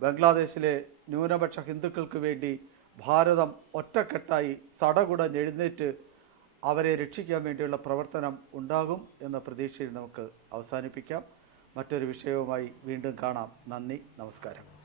ബംഗ്ലാദേശിലെ ന്യൂനപക്ഷ ഹിന്ദുക്കൾക്ക് വേണ്ടി ഭാരതം ഒറ്റക്കെട്ടായി സടകുടഞ്ഞെഴുന്നേറ്റ് അവരെ രക്ഷിക്കാൻ വേണ്ടിയുള്ള പ്രവർത്തനം ഉണ്ടാകും എന്ന പ്രതീക്ഷയിൽ നമുക്ക് അവസാനിപ്പിക്കാം. മറ്റൊരു വിഷയവുമായി വീണ്ടും കാണാം. നന്ദി, നമസ്കാരം.